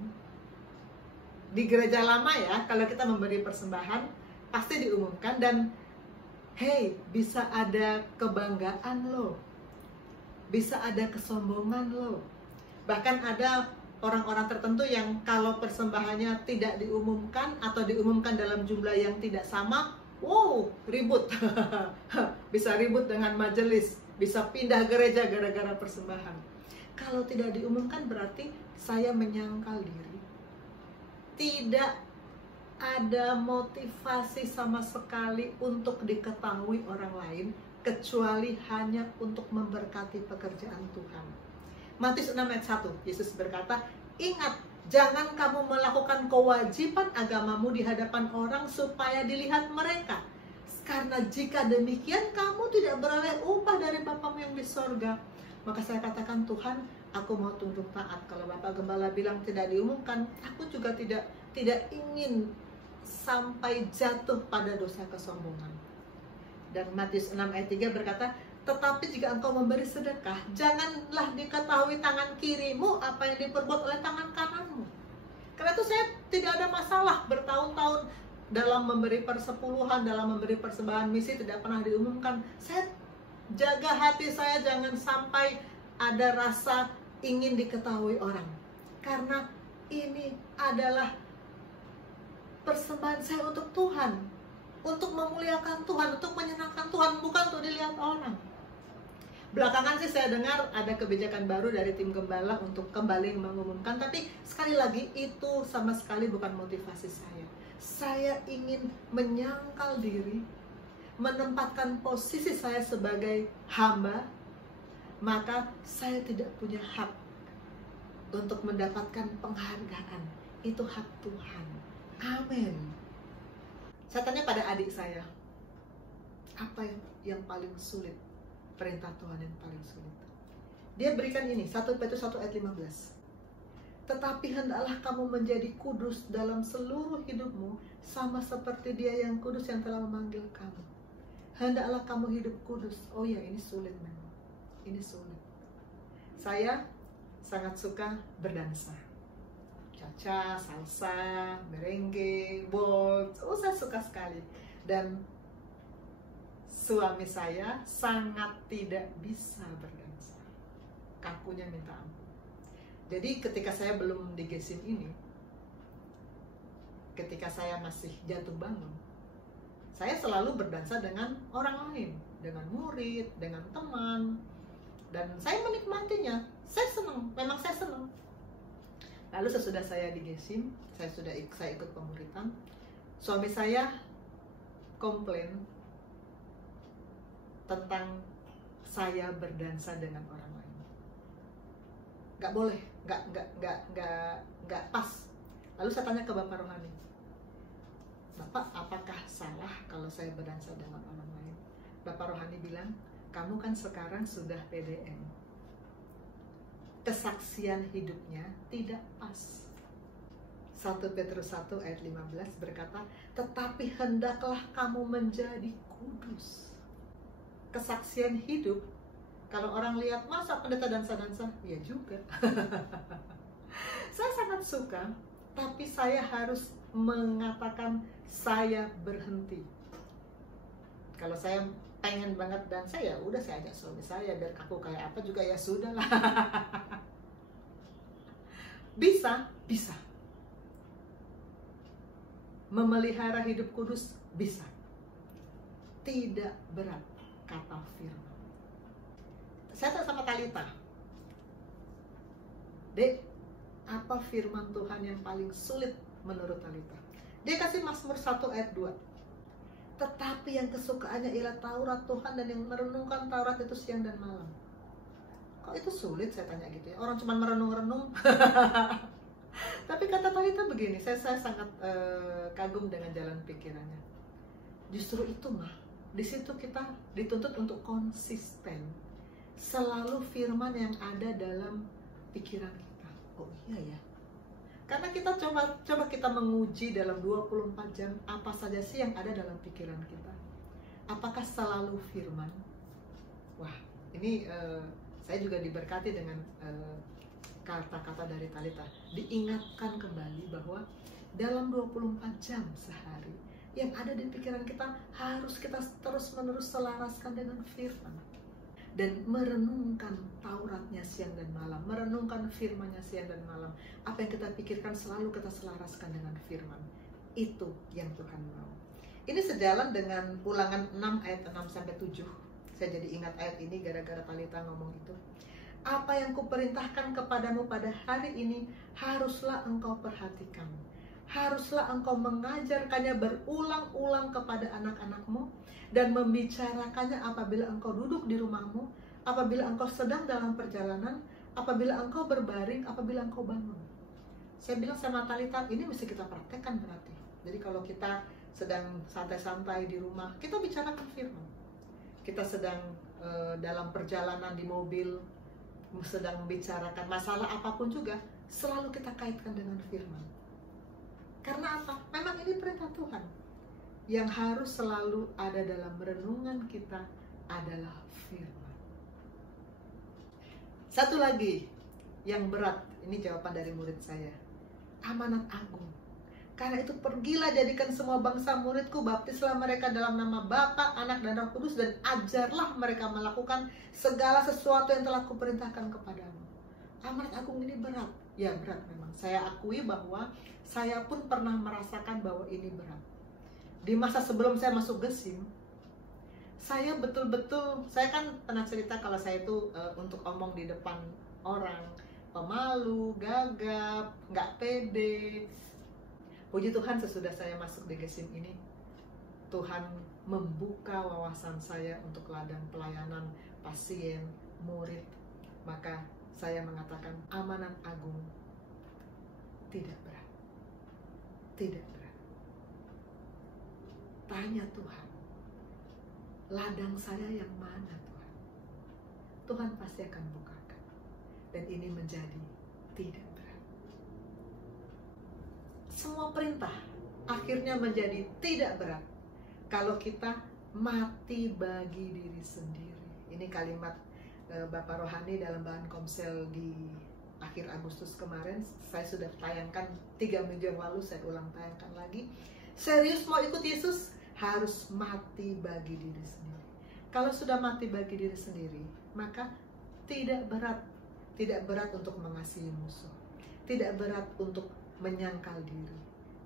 di gereja lama ya, kalau kita memberi persembahan pasti diumumkan, dan hey, bisa ada kebanggaan loh, bisa ada kesombongan loh. Bahkan ada orang-orang tertentu yang kalau persembahannya tidak diumumkan atau diumumkan dalam jumlah yang tidak sama, wow, ribut. Bisa ribut dengan majelis, bisa pindah gereja gara-gara persembahan. Kalau tidak diumumkan berarti saya menyangkal diri. Tidak ada motivasi sama sekali untuk diketahui orang lain, kecuali hanya untuk memberkati pekerjaan Tuhan. Matius 6 ayat 1, Yesus berkata, ingat, jangan kamu melakukan kewajiban agamamu di hadapan orang supaya dilihat mereka. Karena jika demikian kamu tidak beroleh upah dari Bapamu yang di sorga. Maka saya katakan, Tuhan, aku mau tunduk taat. Kalau Bapak Gembala bilang tidak diumumkan, aku juga tidak ingin sampai jatuh pada dosa kesombongan. Dan Matius 6 ayat 3 berkata, tetapi jika engkau memberi sedekah, janganlah diketahui tangan kirimu apa yang diperbuat oleh tangan kananmu. Karena itu saya tidak ada masalah bertahun-tahun dalam memberi persepuluhan, dalam memberi persembahan misi, tidak pernah diumumkan. Saya jaga hati saya jangan sampai ada rasa ingin diketahui orang. Karena ini adalah persembahan saya untuk Tuhan, untuk memuliakan Tuhan, untuk menyenangkan Tuhan, bukan untuk dilihat orang. Belakangan sih saya dengar ada kebijakan baru dari tim gembala untuk kembali mengumumkan, tapi sekali lagi itu sama sekali bukan motivasi saya. Saya ingin menyangkal diri, menempatkan posisi saya sebagai hamba, maka saya tidak punya hak untuk mendapatkan penghargaan. Itu hak Tuhan. Amin. Saya tanya pada adik saya, apa yang paling sulit? Perintah Tuhan yang paling sulit. Dia berikan ini, 1 Petrus 1 ayat 15. Tetapi hendaklah kamu menjadi kudus dalam seluruh hidupmu, sama seperti Dia yang kudus yang telah memanggil kamu. Hendaklah kamu hidup kudus. Oh ya, ini sulit memang. Ini sulit. Saya sangat suka berdansa. Cha-cha, salsa, merengue, waltz. Oh, saya suka sekali. Dan suami saya sangat tidak bisa berdansa. Kakunya minta ampun. Jadi ketika saya belum di Gesim ini, ketika saya masih jatuh bangun, saya selalu berdansa dengan orang lain, dengan murid, dengan teman, dan saya menikmatinya. Saya senang, memang saya senang. Lalu sesudah saya di Gesim, saya ikut pemuritan, suami saya komplain tentang saya berdansa dengan orang lain. Gak boleh, gak pas. Lalu saya tanya ke Bapak Rohani, Bapak, apakah salah kalau saya berdansa dengan orang lain? Bapak Rohani bilang, kamu kan sekarang sudah PDM. Kesaksian hidupnya tidak pas. 1 Petrus 1 ayat 15 berkata, tetapi hendaklah kamu menjadi kudus. Kesaksian hidup, kalau orang lihat, masa pendeta dansa-dansa? Ya juga. Saya sangat suka, tapi saya harus mengatakan saya berhenti. Kalau saya pengen banget dansa, ya udah saya ajak suami saya, biar aku kayak apa juga ya sudahlah. Bisa. Memelihara hidup kudus bisa. Tidak berat, kata firman. Saya tanya sama Talita, Dek, apa firman Tuhan yang paling sulit menurut Talita? Dia kasih Mazmur 1 ayat 2. Tetapi yang kesukaannya ialah Taurat Tuhan, dan yang merenungkan Taurat itu siang dan malam. Kok itu sulit, saya tanya gitu ya. Orang cuma merenung-renung. Tapi kata Talita begini, saya sangat kagum dengan jalan pikirannya. Justru itu mah, di situ kita dituntut untuk konsisten. Selalu firman yang ada dalam pikiran kita. Oh iya ya. Karena kita coba kita menguji dalam 24 jam apa saja sih yang ada dalam pikiran kita. Apakah selalu firman? Wah, ini saya juga diberkati dengan kata-kata dari Talita. Diingatkan kembali bahwa dalam 24 jam sehari yang ada di pikiran kita harus kita terus-menerus selaraskan dengan firman. Dan merenungkan Tauratnya siang dan malam, merenungkan firman-Nya siang dan malam. Apa yang kita pikirkan selalu kita selaraskan dengan firman. Itu yang Tuhan mau. Ini sejalan dengan Ulangan 6 ayat 6-7. Saya jadi ingat ayat ini gara-gara Talita ngomong itu. Apa yang kuperintahkan kepadamu pada hari ini haruslah engkau perhatikan. Haruslah engkau mengajarkannya berulang-ulang kepada anak-anakmu dan membicarakannya apabila engkau duduk di rumahmu, apabila engkau sedang dalam perjalanan, apabila engkau berbaring, apabila engkau bangun. Saya bilang sama Talita, ini mesti kita praktekkan berarti. Jadi kalau kita sedang santai-santai di rumah, kita bicarakan firman. Kita sedang dalam perjalanan di mobil, sedang membicarakan masalah apapun juga, selalu kita kaitkan dengan firman. Karena apa? Memang ini perintah Tuhan. Yang harus selalu ada dalam renungan kita adalah firman. Satu lagi yang berat, ini jawaban dari murid saya. Amanat agung. Karena itu pergilah jadikan semua bangsa muridku, baptislah mereka dalam nama Bapa, Anak, dan Roh Kudus, dan ajarlah mereka melakukan segala sesuatu yang telah kuperintahkan kepadamu. Amanat agung ini berat. Ya berat memang. Saya akui bahwa saya pun pernah merasakan bahwa ini berat. Di masa sebelum saya masuk Gesim, saya betul-betul, saya kan pernah cerita kalau saya itu untuk omong di depan orang, pemalu, gagap, nggak pede. Puji Tuhan sesudah saya masuk di Gesim ini, Tuhan membuka wawasan saya untuk ladang pelayanan pasien, murid. Maka saya mengatakan amanat agung tidak berat. Tidak berat. Tanya Tuhan, ladang saya yang mana Tuhan? Tuhan pasti akan bukakan. Dan ini menjadi tidak berat. Semua perintah akhirnya menjadi tidak berat kalau kita mati bagi diri sendiri. Ini kalimat Bapak Rohani dalam bahan komsel di akhir Agustus kemarin. Saya sudah tayangkan 3 minggu yang lalu, saya ulang tayangkan lagi. Serius mau ikut Yesus, harus mati bagi diri sendiri. Kalau sudah mati bagi diri sendiri, maka tidak berat. Tidak berat untuk mengasihi musuh. Tidak berat untuk menyangkal diri.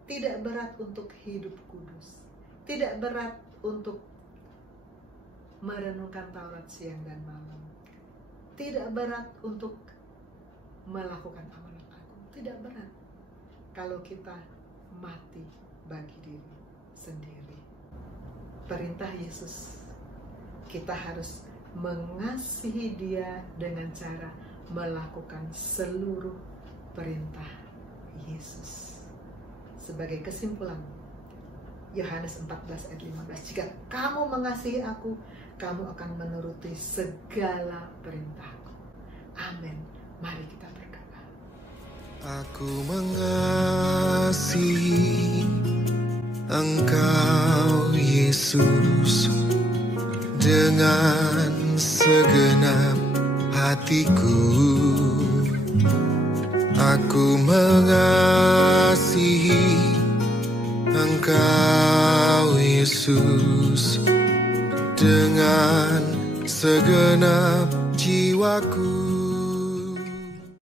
Tidak berat untuk hidup kudus. Tidak berat untuk merenungkan Taurat siang dan malam. Tidak berat untuk melakukan amanat agung. Tidak berat kalau kita mati bagi diri sendiri. Perintah Yesus, kita harus mengasihi Dia dengan cara melakukan seluruh perintah Yesus. Sebagai kesimpulan, Yohanes 14 ayat 15, jika kamu mengasihi aku, kamu akan menuruti segala perintahku. Amin. Mari kita berkata, Aku mengasihi Engkau Yesus dengan segenap hatiku. Aku mengasihi Engkau Yesus dengan segenap jiwaku.